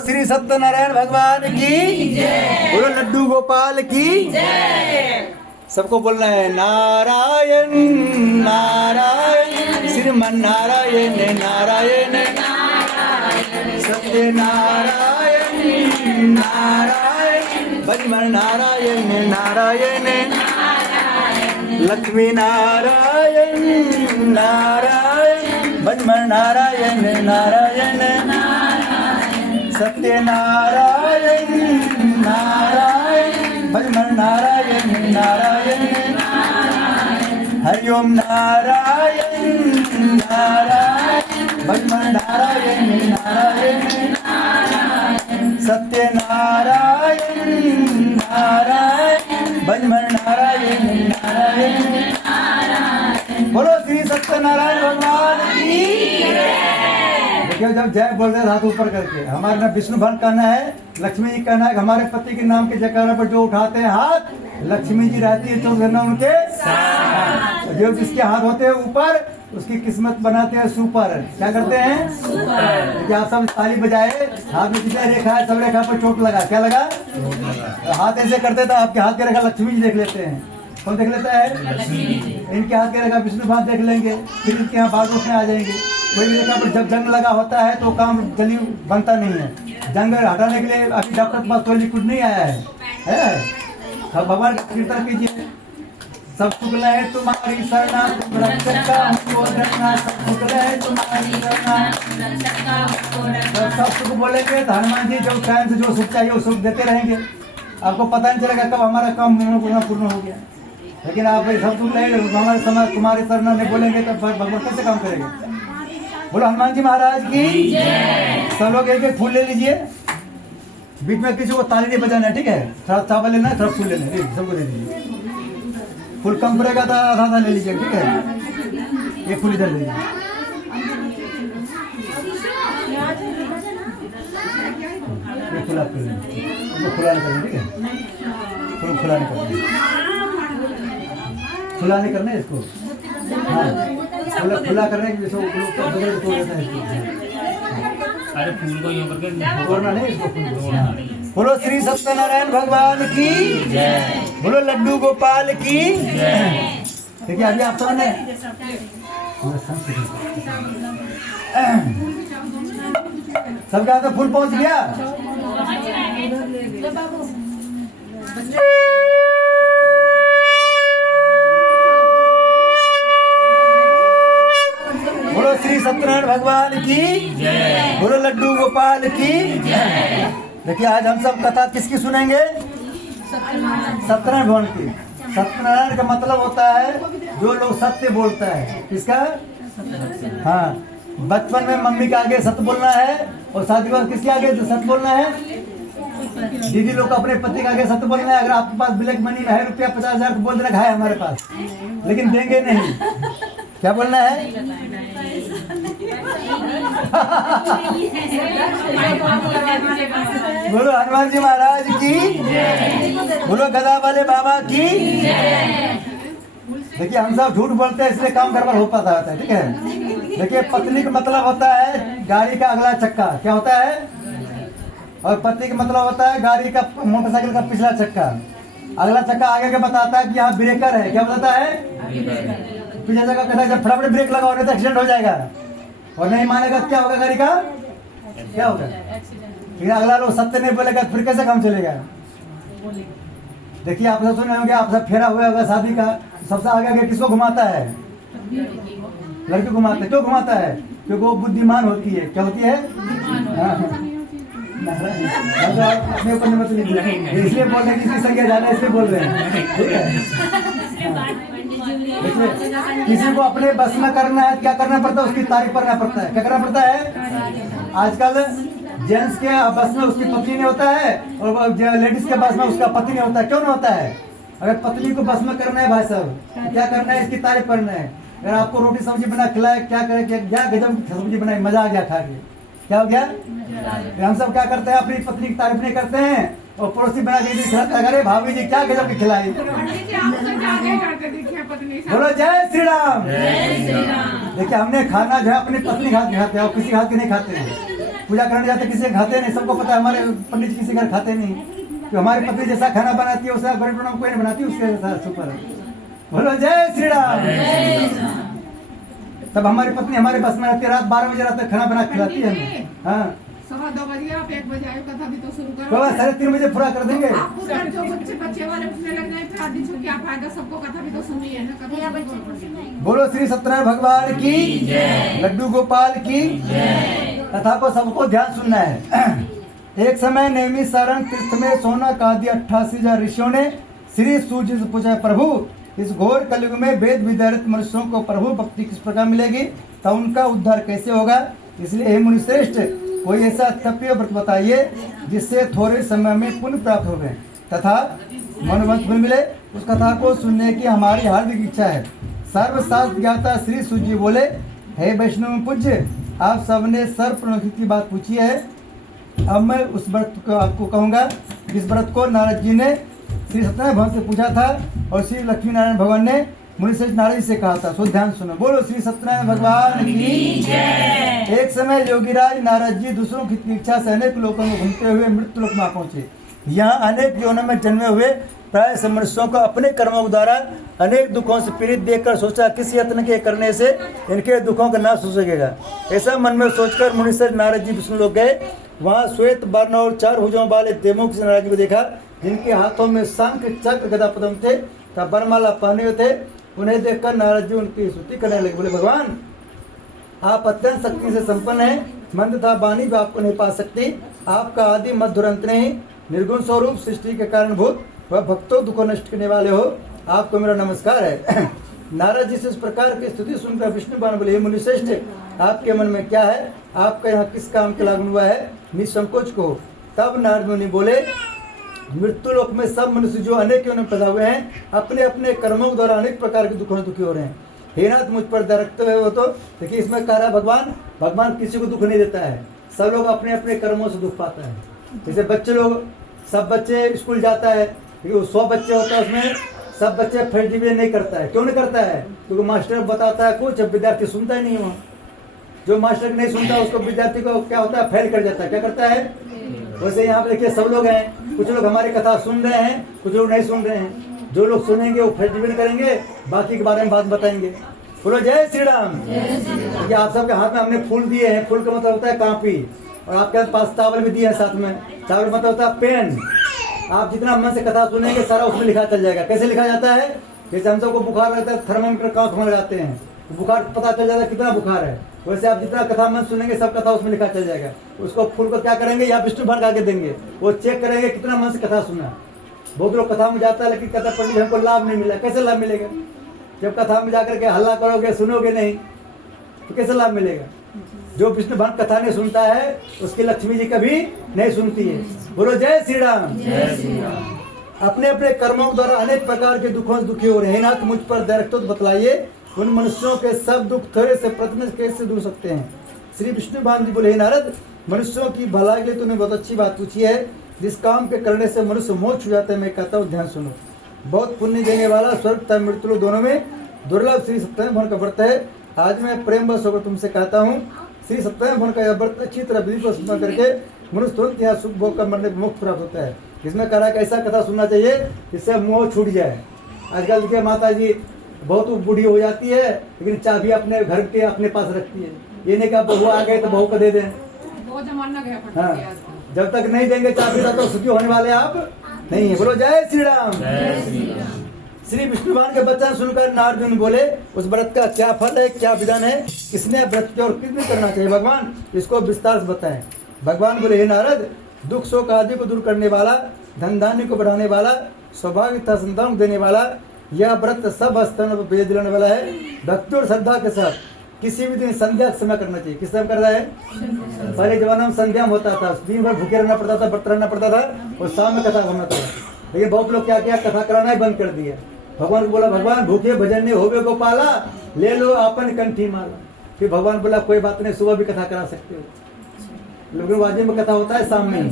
श्री सत्यनारायण भगवान की जय। बोलो लड्डू गोपाल की जय। सबको बोलना है नारायण नारायण श्रीमन नारायण नारायण सत्य नारायण नारायण भजमन नारायण नारायण लक्ष्मी नारायण नारायण भजमन नारायण नारायण सत्य नारायण नारायण भजमन नारायण नारायण हरिओम नारायण नारायण भजमन नारायण नारायण सत्य नारायण नारायण भजमन नारायण नारायण। बोलो श्री सत्यनारायण भगवान की देखिए, जब जय बोल रहे हाथ ऊपर करके हमारे ना विष्णु भगवान कहना है, लक्ष्मी जी कहना है, हमारे पति के नाम के जयकारा पर जो उठाते हैं हाथ, लक्ष्मी जी रहती है 24 घंटा उनके साथ। जो जिसके हाथ होते हैं ऊपर उसकी किस्मत बनाते हैं सुपर। क्या करते हैं सुपर। आप सब ताली बजाए, हाथ में कितना रेखा है, सब रेखा पर चोट लगा, क्या लगा हाथ ऐसे करते तो आपके हाथ के रेखा लक्ष्मी जी देख लेते हैं। कौन देख लेता है? इनके हाथ के रेखा विष्णु भगवान देख लेंगे, फिर इनके यहाँ बाजू में आ जाएंगे। वही रेखा पर जब जंग लगा होता है तो काम जल्दी बनता नहीं है। जंग हटाने के लिए अभी डॉक्टर के पास कोई लिक्विड नहीं आया है? सब भगवान का कीर्तन कीजिए। सब शुक्ल है तुम्हारी शरणा तुम रक्षक का हमको डरना, सब शुक्ल है तुम्हारी शरणा। सब सुख बोलेंगे तो हनुमान जी जो टाइम से जो सुख चाहिए वो सुख देते रहेंगे। आपको पता नहीं चलेगा कब हमारा काम पूर्ण हो गया। लेकिन आप सब सुख नहीं, हमारे समय तुम्हारी शरणा नहीं बोलेंगे तो भगवान कैसे काम करेंगे? बोलो हनुमान जी महाराज की सब लोग एक एक फूल ले लीजिए। बीच में किसी को ताली नहीं बजाना है, ठीक है? थोड़ा चावल लेना है, थोड़ा फूल लेना है, सबको दे दीजिए। फूल कम पड़ेगा तो आधा आधा ले लीजिए, ठीक है? एक फूल इधर ले लीजिए। ये फूल आप खुला नहीं करना, ठीक है? फूल खुला नहीं करना, खुला नहीं करना है इसको। हाँ खुला करने के अरे फूल को यूं करके तोड़ना नहीं इसको। बोलो श्री सत्यनारायण भगवान की जय। बोलो लड्डू गोपाल की जय। देखिए अभी आप सबने सबके हाथ में फूल पहुंच गया। बोलो श्री सत्यनारायण भगवान की जय। बोलो लड्डू गोपाल की जय। देखिए आज हम सब कथा किसकी सुनेंगे? सत्यनारायण भगवान की। सत्यनारायण का मतलब होता है जो लोग सत्य बोलता है। किसका? हाँ, बचपन में मम्मी के आगे सत्य बोलना है और शादी के बाद किसके आगे सत्य बोलना है? दीदी लोग अपने पति के आगे सत्य बोलना है। अगर आपके पास ब्लैक मनी है रुपया 50,000 तो बोल देना है हमारे पास, लेकिन देंगे नहीं। क्या बोलना है? बोलो हनुमान जी महाराज की बोलो गदा वाले बाबा की। देखिए हम सब झूठ बोलते हैं इसलिए काम गड़बड़ हो पाता है, ठीक है? देखिए पत्नी का मतलब होता है गाड़ी का अगला चक्का, क्या होता है? और पति का मतलब होता है गाड़ी का मोटरसाइकिल का पिछला चक्का। अगला चक्का आगे का बताता है कि यहाँ ब्रेकर है, क्या बताता है? पिछला चक्का कहता है जब फटाफट ब्रेक लगाओ नहीं तो एक्सीडेंट हो जाएगा। और नहीं मानेगा क्या होगा? गाड़ी का क्या होगा? फिर अगला लोग सत्य नहीं बोलेगा फिर कैसे काम चलेगा? देखिए आप सब सुने होंगे, आप सब फेरा हुआ होगा शादी का, सबसे आगे किसको घुमाता है? लड़की घुमाता है। क्यों घुमाता है? क्योंकि वो बुद्धिमान होती है। क्या होती है? अपने ऊपर मत लीजिए, इसलिए बोल रहे हैं किसी संज्ञा जाना, इसलिए बोल रहे हैं, ठीक है? किसी को अपने बस में करना है, क्या करना पड़ता है? उसकी तारीफ करना पड़ता है। क्या करना पड़ता है? आजकल जेंट्स के बस में उसकी पत्नी नहीं होता है और लेडीज के बस में उसका पति नहीं होता है। क्यों नहीं होता है? अगर पत्नी को बस में करना है भाई साहब, क्या करना है? इसकी तारीफ करना है। अगर आपको रोटी सब्जी बना खिलाए, क्या करे? क्या गजब सब्जी बनाई, मजा आ गया खा के, क्या हो गया? हम सब क्या करते हैं? अपनी पत्नी की तारीफ नहीं करते हैं और पड़ोसी बना के खिलाता है, अरे भाभी जी क्या गजब की खिलाई। बोलो जय श्री राम। देखिए हमने खाना जो है अपनी पत्नी हाथ के खाते हैं और किसी हाथ के नहीं खाते हैं। पूजा करने जाते किसी के खाते नहीं, सबको पता है हमारे पंडित जी किसी घर खाते नहीं। तो हमारी पत्नी जैसा खाना बनाती है वैसा बड़े बड़ा कोई नहीं बनाती, उसके जैसा सुपर है। बोलो जय श्री राम। तब हमारी पत्नी हमारे बस में आती है, रात 12 बजे रात तक खाना बना के खिलाती है हमें। हाँ 2:15 बजे आप 1 बजे आए, कथा भी तो शुरू करो। तो 3:30 बजे पूरा कर देंगे। आपको घर जो बच्चे वाले उठने लग जाए, फिर आदि छुट्टी आप आएगा, सबको कथा भी तो सुननी है ना। कथा बोलो श्री सत्यनारायण भगवान की लड्डू गोपाल की कथा को सबको ध्यान सुनना है। एक समय नेमी सारण तीर्थ में सोनक आदि 88,000 ऋषियों ने श्री सूर्य से पूछा, प्रभु इस घोर कलयुग में वेद विद्यारत मनुष्यों को प्रभु भक्ति किस प्रकार मिलेगी, तो उनका उद्धार कैसे होगा। इसलिए हे मुनिश्रेष्ठ, कोई ऐसा तप्य व्रत बताइए जिससे थोड़े समय में पुण्य प्राप्त हो गए तथा मनोवंश फल मिले। उस कथा को सुनने की हमारी हार्दिक इच्छा है। सर्वशास्त्र ज्ञाता श्री सूर्य बोले, हे वैष्णव पूज्य, आप सबने सर्वप्रणोदित की बात पूछी है। अब मैं उस व्रत को आपको कहूँगा जिस व्रत को नारद जी ने श्री सत्यनारायण भगवान से पूछा था और श्री लक्ष्मी नारायण भगवान ने मुनिश्रेष्ठ नारद जी से कहा था। सो ध्यान सुनो। बोलो श्री सत्यनारायण भगवान की जय। एक समय योगीराज नारद जी दूसरों की इच्छा से अनेक लोगों में घूमते हुए मृत्यु लोक में पहुंचे। यहाँ अनेक योनों में जन्मे हुए प्राय मनुष्यों को अपने कर्मों द्वारा अनेक दुखों से पीड़ित देखकर सोचा, किस यत्न के करने से इनके दुखों का नाश हो सकेगा। ऐसा मन में सोचकर मुनिश्रेष्ठ नारद जी विष्णु लोक गए। वहाँ श्वेत वर्ण और 4 भुजों वाले देवमुख से नारद जी को देखा, जिनके हाथों में शंख चक्र गदा पद्म थे तथा वरमाला पहने हुए थे। उन्हें देखकर नारद जी उनकी स्तुति करने लगे। बोले, भगवान आप अत्यंत शक्ति से संपन्न हैं, मंद तथा वाणी भी आपको नहीं पा सकती। आपका आदि मध्य अंत नहीं, निर्गुण स्वरूप सृष्टि के कारणभूत वह भक्तों दुखों नष्ट करने वाले हो, आपको मेरा नमस्कार है। नारद जी से इस प्रकार की स्तुति सुनकर विष्णु भगवान बोले, मुनिश्रेष्ठ, आपके मन में क्या है, आपका यहाँ किस काम के लागू हुआ है, निसंकोच को। तब नारद मुनि बोले, मृत्यु लोक में सब मनुष्य जो अनेक योनि में पैदा हुए हैं, अपने अपने कर्मों द्वारा अनेक प्रकार के दुखों से दुखी हो रहे हैं। हे नाथ, मुझ पर दया रखते हुए हो। तो देखिए इसमें कह रहा है भगवान किसी को दुख नहीं देता है, सब लोग अपने अपने कर्मों से दुख पाता है। जैसे बच्चे लोग, सब बच्चे स्कूल जाता है, 100 बच्चे होता है, उसमें सब बच्चे फर्स्ट डिवीजन नहीं करता है। क्यों नहीं करता है? क्योंकि मास्टर बताता है कुछ, विद्यार्थी सुनता ही नहीं है। जो मास्टर नहीं सुनता उसको विद्यार्थी को क्या होता है, फेल कर जाता है। क्या करता है? वैसे यहाँ पे देखिए सब लोग हैं, कुछ लोग हमारी कथा सुन रहे हैं, कुछ लोग नहीं सुन रहे हैं। जो लोग सुनेंगे वो फर्स्ट डिवीजन करेंगे, बाकी के बारे में बात बताएंगे। बोलो जय श्री राम। देखिए आप सबके हाथ में हमने फूल दिए हैं। फूल का मतलब होता है कॉपी, और आपके पास चावल भी दिए हैं साथ में। चावल मतलब होता है पेन। आप जितना मन से कथा सुनेंगे सारा उसमें लिखा चल जाएगा। कैसे लिखा जाता है? जैसे हम सबको बुखार लगता है, थर्मामीटर कांख में लगाते हैं, तो बुखार पता चल जाता है कितना बुखार है। वैसे आप जितना कथा मन सुनेंगे सब कथा उसमें लिखा चल जाएगा। उसको फूल को क्या करेंगे, या विष्णु भर करके देंगे, वो चेक करेंगे कितना मन से कथा सुना। बहुत लोग कथा में जाता है लेकिन कथा पंडित हमको लाभ नहीं मिला। कैसे लाभ मिलेगा? जब कथा में जाकर के हल्ला करोगे, सुनोगे नहीं, तो कैसे लाभ मिलेगा? जो विष्णु भक्त कथा नहीं सुनता है उसकी लक्ष्मी जी कभी नहीं सुनती है। बोलो जय श्री राम। अपने अपने कर्मों द्वारा अनेक प्रकार के दुखों से दुखी हो रहे हैं। नाथ, मुझ पर दया रखते हो तो बतलाइए, उन मनुष्यों के सब दुख थोड़े से प्रतिदिन कैसे दूर सकते हैं। श्री विष्णु भगवान जी बोले, नारद, मनुष्यों की भलाई के लिए तूने बहुत अच्छी बात पूछी है। जिस काम के करने से मनुष्य मोक्ष हो जाता है, मैं कहता हूँ ध्यान सुनो। बहुत पुण्य देने वाला, स्वर्ग तथा मृत्यु दोनों में दुर्लभ श्री सत्यनारायण भगवान का व्रत है। आज मैं प्रेम बस होकर तुमसे कहता हूँ, श्री सत्यनारायण भगवान का यह व्रत अच्छी तरह विधि को स्मरण करके मनुष्य तुरंत यहाँ सुख भोग कर मरने पर मोक्ष प्राप्त होता है। इसमें कह रहा है कि ऐसा कथा सुनना चाहिए जिससे मोह छूट जाए। आजकल देखिए माता जी बहुत बूढ़ी हो जाती है लेकिन चाबी अपने घर के अपने पास रखती है। ये नहीं कहा बहू आ गए तो बहू को दे दें। वो जमाना गया। हाँ, जब तक नहीं देंगे चाबी तब तो सुखी होने वाले आप नहीं है। बोलो जय श्री राम। श्री विष्णु भगवान के वचन सुनकर नारद मुनि बोले, उस व्रत का क्या फल है, क्या विधान है, किसने व्रत किया और किसने करना चाहिए, भगवान इसको विस्तार से बताएं। भगवान बोले, हे नारद, दुख शोक आदि को दूर करने वाला, धन धान्य को बढ़ाने वाला, सौभाग्य तथा संतान देने वाला, यह व्रत सब स्तरों पर भेज दिलाने वाला है। भक्ति और श्रद्धा के साथ किसी भी दिन संध्या के समय करना चाहिए। किस समय कर रहा है? पहले जमाना में संध्या में होता था, दिन भर भूखे रहना पड़ता था, व्रत रहना पड़ता था और शाम में कथा करना था। लेकिन बहुत लोग क्या किया, कथा कराना ही बंद कर दिया। भगवान को बोला, भगवान भूखे भजन नहीं होवे गोपाला, ले लो अपन कंठी माला। फिर भगवान बोला, कोई बात नहीं, सुबह भी कथा करा सकते हो। लेकिन वाजिब में कथा होता है शाम में,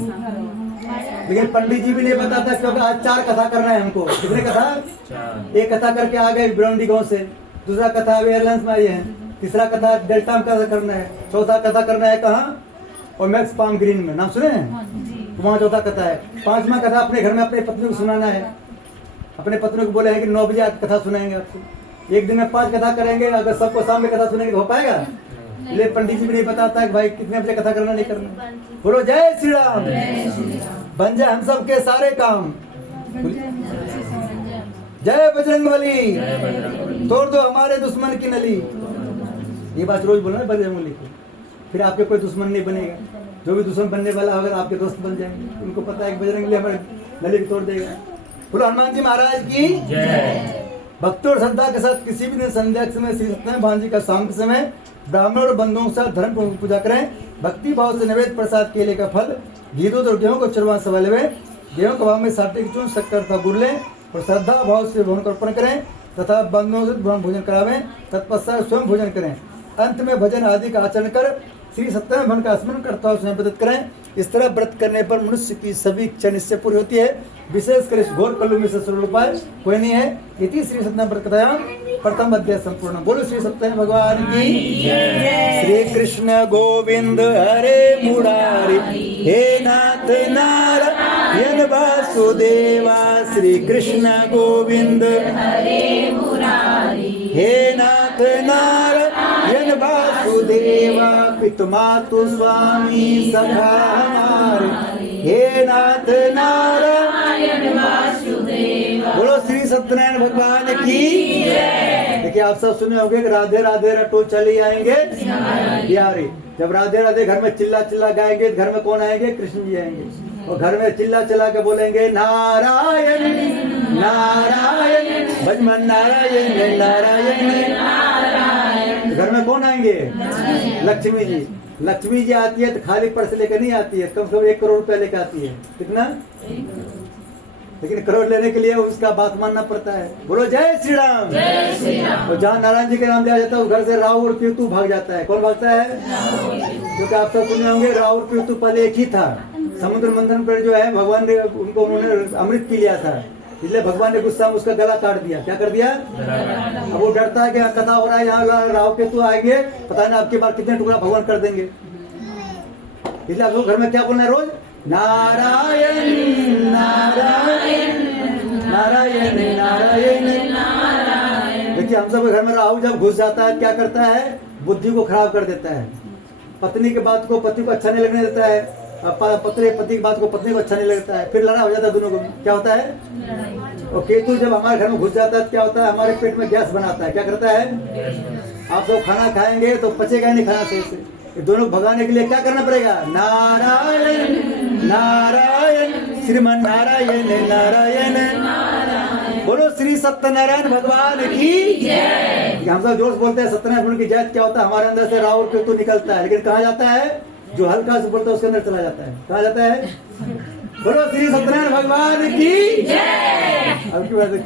लेकिन पंडित जी भी नहीं बताता क्योंकि आज 4 कथा करना है हमको। कितने कथा? एक कथा करके आ गए ब्रौंडी गांव से, दूसरा कथा अभी एयरलाइंस में आई है, तीसरा कथा डेल्टा में कथा करना है, चौथा कथा करना है कहाँ? और मैक्स पाम ग्रीन में, नाम सुने हैं? तो वहाँ चौथा कथा है। 5वां कथा अपने घर में अपने पत्नी को सुनाना है। अपने पत्नी को बोले हैं कि 9 बजे आज कथा सुनाएंगे आपको। एक दिन में 5 कथा करेंगे, अगर सबको शाम में कथा सुनेंगे तो हो पाएगा? ले पंडित जी भी नहीं बताता है कि भाई कितने बजे कथा करना नहीं करना। बोलो जय श्री राम। बन जाए हम सब के सारे काम। जय बजरंगबली, तोड़ दो हमारे दुश्मन की नली। ये बात रोज बोलना बजरंगबली को, फिर आपके कोई दुश्मन नहीं बनेगा। जो भी दुश्मन बनने वाला होगा आपके दोस्त बन जाएंगे। उनको पता है कि बजरंगबली हमारे नली को तोड़ देगा। बोलो हनुमान जी महाराज की जय। भक्तों और श्रद्धा के साथ किसी भी दिन संध्या के समय श्री सत्यनारायण भगवान जी का शाम के समय ब्राह्मण और बंधुओं के साथ धर्म पूजा करें। भक्ति भाव से नैवेद्य प्रसाद केले का फल, घी दूध और गेहूं को चरवा सवा लेवे। गेहूं के भाव में 60 की चून शक्कर तथा गुड़ लें और श्रद्धा भाव से भोजन को अर्पण करें तथा बंधुओं से भोजन करावें। तत्पश्चात स्वयं भोजन करें। अंत में भजन आदि का आचरण कर श्री सत्यनारायण भगवान का स्मरण करता हुआ व्रत करें। इस तरह व्रत करने पर मनुष्य की सभी इच्छा निश्चय पूरी होती है। विशेषकर इस घोर कलयुग में से सरल उपाय कोई नहीं है। इति श्री सत्यनारायण व्रत कथायां प्रथम अध्याय संपूर्ण। बोलो श्री सत्यनारायण भगवान की जय। श्री कृष्ण गोविंद हरे मुरारी, हे नाथ नारायण वासुदेवा। श्री कृष्ण गोविंद हरे मुरारी, हे नाथ नारायण वासुदेवा। पितुमातु स्वामी सखा हमारे, हे नाथ नारायण वासुदेवा। बोलो श्री सत्यनारायण भगवान की जय। देखिए आप सब सुने होंगे कि राधे राधे रटो चली आएंगे बिहारी। जब राधे राधे घर में चिल्ला चिल्ला गाएंगे, घर में कौन आएंगे? कृष्ण जी आएंगे। और घर में चिल्ला चिल्ला के बोलेंगे नारायण नारायण, भजमन नारायण नारायण। घर में कौन आएंगे? लक्ष्मी जी। लक्ष्मी जी आती है तो खाली पर्स लेकर नहीं आती है, कम से कम 1 करोड़ रुपया लेकर आती है। कितना? लेकिन करोड़ लेने के लिए उसका बात मानना पड़ता है। बोलो जय श्री राम। जय श्री राम। और जहाँ नारायण जी का नाम लिया जाता है उस घर से राहु और केतु भाग जाता है। कौन भागता है? क्योंकि आप सब सुने होंगे राहु और केतु पहले एक ही था। समुद्र मंथन पर जो है भगवान ने उनको उन्होंने अमृत पी लिया था, इसलिए भगवान ने गुस्सा में उसका गला काट दिया। क्या कर दिया? अब वो डरता है कि कथा हो रहा है, यहाँ राहु केतु आएंगे, पता नहीं आपके बार कितने टुकड़ा भगवान कर देंगे। इसलिए आप घर में क्या बोलना है रोज? नारायण नारायण नारायण नारायण। देखिए हम सब घर में राहु जब घुस जाता है क्या करता है? बुद्धि को खराब कर देता है। पत्नी के बात को पति को अच्छा नहीं लगने देता है, पति की बात को पत्नी को अच्छा नहीं लगता है, फिर लड़ा हो जाता है दोनों को। क्या होता है? और केतु जब हमारे घर में घुस जाता है क्या होता है? हमारे पेट में गैस बनाता है। क्या करता है? आप सब खाना खाएंगे तो पचेगा नहीं खाना सही से। दोनों भगाने के लिए क्या करना पड़ेगा? नारायण नारायण, श्रीमन नारायण नारायण। बोलो श्री सत्यनारायण भगवान की जय। हम सब जोर से बोलते हैं सत्यनारायण भगवान की जय। क्या होता है? हमारे अंदर से राहु और केतु निकलता है, लेकिन कहाँ जाता है? जो हल्का से बोलता है उसके अंदर चला जाता है। कहाँ जाता है? बोलो श्री सत्यनारायण भगवान की जय। अब की बात है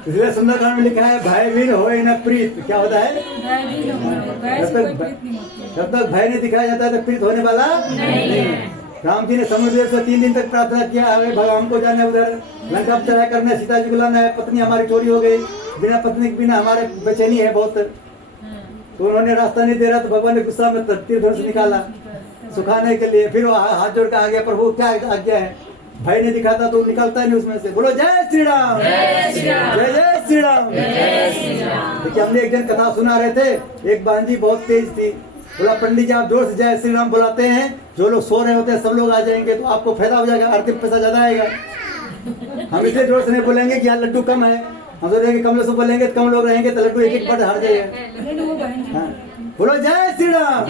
इसलिए सुंदरकांड में लिखा है भय भी होए न प्रीत। क्या होता है? जब तक भय नहीं दिखाया जाता है तो प्रीत होने वाला नहीं। राम जी ने समुद्र से 3 दिन तक प्रार्थना किया, अरे भगवान को जाना है उधर, लंका पर चढ़ाई करना है, सीता जी को लाना है, पत्नी हमारी चोरी हो गई, बिना पत्नी के बिना हमारे बेचैनी है बहुत। तो उन्होंने रास्ता नहीं दे रहा तो भगवान ने गुस्सा में तीर धनुष निकाला सुखाने के लिए। फिर वो हाथ जोड़ कर आ गया, प्रभु क्या आज्ञा है? भाई ने दिखाता तो निकलता नहीं उसमें से। बोलो जय श्री राम। जय जय श्री राम। देखिए हमने एक जन कथा सुना रहे थे, एक बहन जी बहुत तेज थी। बोला पंडित जी आप जोर से जय श्री राम बुलाते हैं, जो लोग सो रहे होते हैं सब लोग आ जाएंगे तो आपको फायदा हो जाएगा, आर्थिक पैसा ज्यादा आएगा। हम इसलिए जोर से नहीं बोलेंगे कि यहाँ लड्डू कम है, हम सोचेंगे कम लोग से बोलेंगे तो कम लोग रहेंगे तो लड्डू एक बट हार जाएगा। बोलो जय श्री राम।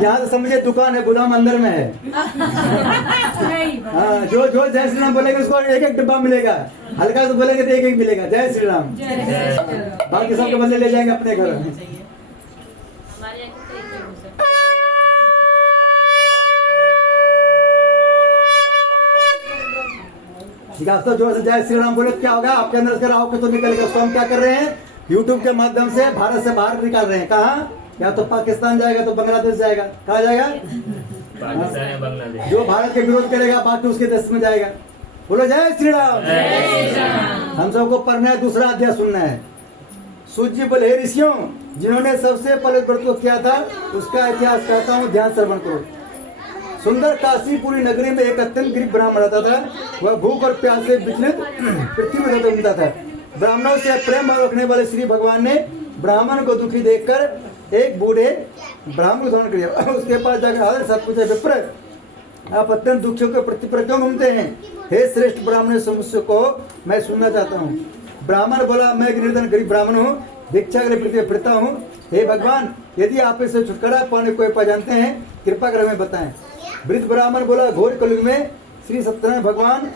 यहाँ से समझिए दुकान है, गोदाम अंदर में है। हाँ जो जो जय श्री राम बोलेंगे उसको एक एक डिब्बा मिलेगा, हल्का से बोलेंगे तो एक एक मिलेगा। जय श्री राम। बाकी सबके बदले ले जाएंगे अपने घर। ठीक है, आप सब जोर से जय श्री राम बोले क्या होगा? आपके अंदर से राहु केतु निकलेगा। उसको हम क्या कर रहे हैं? YouTube के माध्यम से भारत से बाहर निकाल रहे हैं। कहाँ? या तो पाकिस्तान जाएगा तो बांग्लादेश जाएगा। कहाँ जाएगा? पाकिस्तान या बांग्लादेश। जो भारत के विरोध करेगा बाकी उसके देश में जाएगा। बोलो जय श्री राम। हम सबको पढ़ना है, दूसरा अध्याय सुनना है। सूजी बोले हे ऋषियों, जिन्होंने सबसे पहले व्रत को किया था उसका इतिहास कहता हूँ, ध्यान श्रवण करो। सुंदर काशीपुरी नगरी में एक अत्यंत गरीब ब्राह्मण रहता था। वह भूख और प्यास से विचलित पृथ्वी में घूमता था। ब्राह्मणों से प्रेम भाव रखने वाले श्री भगवान ने ब्राह्मण को दुखी देखकर एक बूढ़े ब्राह्मण को धारण कर दिया। उसके पास जाकर हाजिर सब पूछे, विप्र आप अत्यंत दुखियों के पृथ्वी पर क्यों घूमते हैं? हे श्रेष्ठ ब्राह्मण, समस्या को मैं सुनना चाहता हूँ। ब्राह्मण बोला, मैं एक निर्धन गरीब ब्राह्मण हूँ, भिक्षा के लिए पृथ्वी पर फिरता हूँ। हे भगवान, यदि आप इसे छुटकारा पाने को उपाय जानते हैं, कृपा कर हमें बताएं। वृद्ध ब्राह्मण बोला, घोर कलयुग में श्री सत्यनारायण भगवान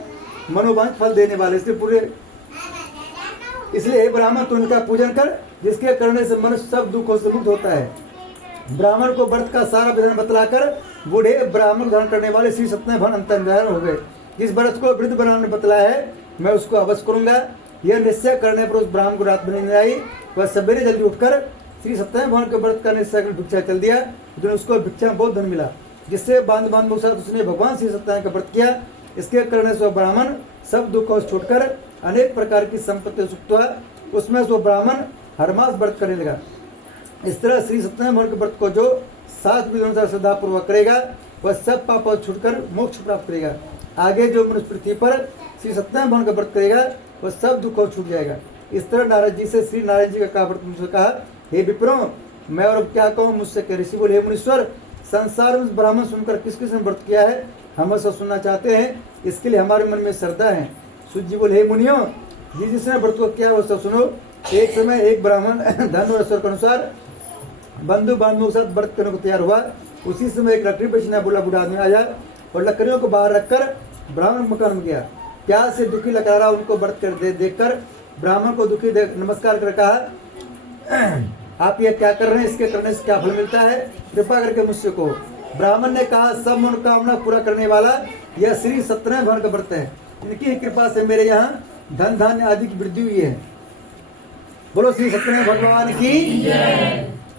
मनोवांछ फल देने वाले, इसलिए हे ब्राह्मण तू उनका पूजन कर, जिसके करने से मनुष्य सब दुखों से मुक्त होता है। ब्राह्मण को व्रत का सारा विधान बतलाकर बूढ़े ब्राह्मण धारण करने वाले श्री सत्यनारायण भगवान अंतर्धान हो गए। जिस व्रत को वृद्ध ब्राह्मण ने बतलाया है मैं उसको अवश्य करूंगा। यह निश्चय करने पर उस ब्राह्मण को रात में नींद आई। वह सवेरे जल्दी उठकर श्री सत्यनारायण भगवान के व्रत का निश्चय कर भिक्षा चल दिया। लेकिन उसको भिक्षा में बहुत धन मिला, जिससे बांध के साथ उसने भगवान श्री सत्यनारायण का व्रत किया। इसके करने से वह ब्राह्मण सब दुखों से छूटकर अनेक प्रकार की संपत्ति सुख हुआ। उसमें से वह ब्राह्मण हर मास व्रत करने लगा। इस तरह श्री सत्यनारायण भगवान के व्रत को जो 7 विधियों अनुसार श्रद्धा पूर्वक करेगा वह सब पापों से छूटकर मोक्ष प्राप्त करेगा। आगे जो मनुष्य पृथ्वी पर श्री सत्यनारायण भगवान का व्रत करेगा वह सब दुखों से छूट जाएगा। इस तरह नारद जी से श्री नारायण जी का कहा, हे विप्रो, मैं और क्या कहूँ मुझसे कह। ऋषि बोले, हे मुनीश्वर, संसार में ब्राह्मण सुनकर किस किसने व्रत किया है हम सब सुनना चाहते हैं, इसके लिए हमारे मन में श्रद्धा है। सूत जी बोले, हे मुनियों, जिसने व्रत को किया वो सब सुनो। एक समय एक ब्राह्मण धन और ऐश्वर्य के अनुसार बंधु बांधवों के साथ व्रत करने को तैयार हुआ। उसी समय एक लकड़ी बेचने बोला बूढ़ा आदमी आया और लकड़ियों को बाहर रखकर ब्राह्मण मकान में गया। प्यास से दुखी लकड़ा उनको व्रत कर देखकर ब्राह्मण को दुखी नमस्कार कर कहा, आप ये क्या कर रहे हैं? इसके करने से क्या फल मिलता है? कृपा करके मुझसे को। ब्राह्मण ने कहा, सब मनोकामना पूरा करने वाला यह श्री सत्यनारायण भगवान का व्रत है। इनकी कृपा से मेरे यहाँ धन धान्य आदि की वृद्धि हुई है। बोलो श्री सत्यनारायण भगवान की।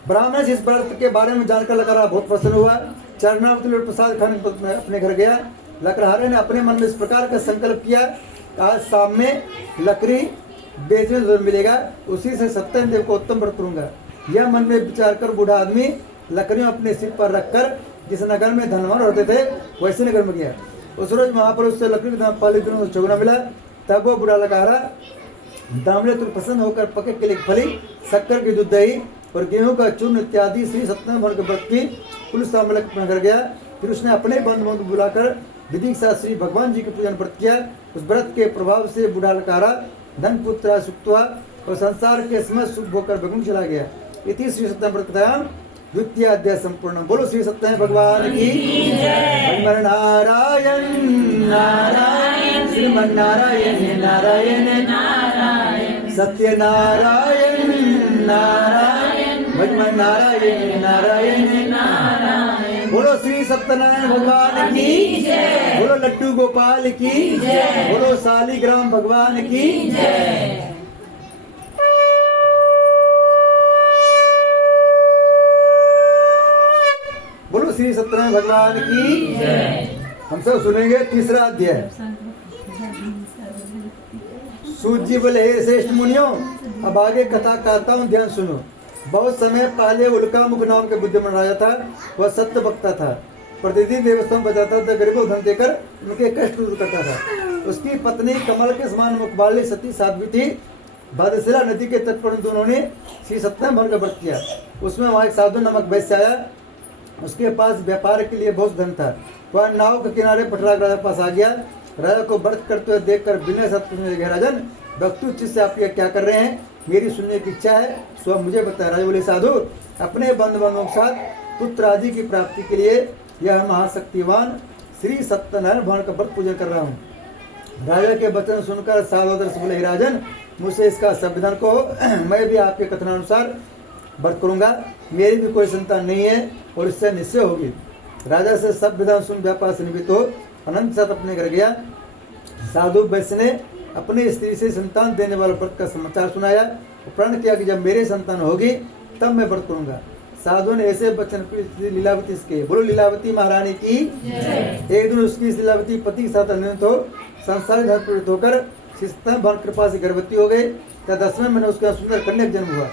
ब्राह्मण इस व्रत के बारे में जानकर लकड़हारा बहुत प्रसन्न हुआ। चरणावती प्रसाद खाने अपने घर गया। लकड़हारे ने अपने मन में इस प्रकार का संकल्प किया, आज शाम में लकड़ी बेचने जरूर मिलेगा, उसी से सत्यनारायण देव को उत्तम व्रत करूंगा। यह मन में विचार कर बूढ़ा आदमी लकड़ियों अपने सिर पर रखकर जिस नगर में धनवान होते थे वैसे नगर में गया। उस रोज वहां पर उससे लकड़ी का पहले दिनों से चौगुना मिला। तब वो बूढ़ा लकड़हारा दामले तो प्रसन्न होकर पके के लिए फली, शक्कर की दूध, दही और गेहूं का चूर्ण इत्यादि श्री सत्यनारायण भगवान के व्रत की कुल सामग्री अपने घर गया। फिर उसने अपने बंधुओं को बुलाकर विधि के साथ श्री भगवान जी के पूजन व्रत किया। उस व्रत के प्रभाव से बूढ़ा लकड़हारा धन पुत्र सुख हुआ और संसार के समय सुख होकर भगवान चला गया। इति श्री सत्यनारायण व्रत कथायां द्वितीय अध्याय संपूर्ण। बोलो श्री सत्यनारायण भगवान की जय। नारायण नारायण श्रीमन्नारायण नारायण नारायण सत्यनारायण नारायण भगवान नारायण नारायण नारायण। बोलो श्री सत्यनारायण भगवान की जय। बोलो लड्डू गोपाल की जय। बोलो शालिग्राम भगवान की जय। बोलो श्री सत्यनारायण भगवान की जय। हम सब सुनेंगे तीसरा अध्याय। सूत जी बोले, हे श्रेष्ठ मुनियों, अब आगे कथा कहता हूँ, ध्यान सुनो। बहुत समय पहले उल्कामुख नाम के बुद्धिमान राजा था। वह सत्य वक्ता था, प्रतिदिन देवस्थान बचाता था, गरीबों धन देकर उनके कष्ट दूर करता था। उसकी पत्नी कमल के समान मुख वाली सती साध्वी थी। भद्रशिला नदी के तट पर दोनों ने श्री सत्यनारायण भगवान का व्रत किया। उसमें वहाँ एक साधु नामक वैश्य आया। उसके पास व्यापार के लिए बहुत धन था। वह नाव के किनारे पटराग राजा पास आ गया। राजा को व्रत करते हुए देखकर विनय साथ पूछने लगे, राजन, भक्तुच्च से आप ये क्या कर रहे हैं? मेरी सुनने की इच्छा है, सो मुझे बताया। राजा बोले, साधु, अपने बंधुओं के साथ पुत्र आदि की प्राप्ति के लिए यह महाशक्तिवान श्री सत्यनारायण भगवान का व्रत पूजन कर रहा हूँ। राजा के वचन सुनकर साधु से बोले, राजन, मुझसे इसका संविधान को मैं भी आपके कथनानुसार व्रत करूंगा। मेरी भी कोई संतान नहीं है और इससे निश्चय होगी। राजा से सब विधान सुन व्यापार से निवृत्त हो अनंत साथ अपने घर गया। साधु वैश्य ने अपनी स्त्री से संतान देने वाले व्रत का समाचार सुनाया। प्रण किया कि जब मेरी संतान होगी तब मैं व्रत करूंगा। साधु ने ऐसे वचन लीलावती इसके। बोलो लीलावती महारानी की। एक दिन उसकी लीलावती पति के साथ अनियमित हो संसार धन पीड़ित होकर सत्यनारायण भगवान कृपा से गर्भवती हो गए। तथा 10वें महीने उसके यहाँ सुंदर कन्या का जन्म हुआ।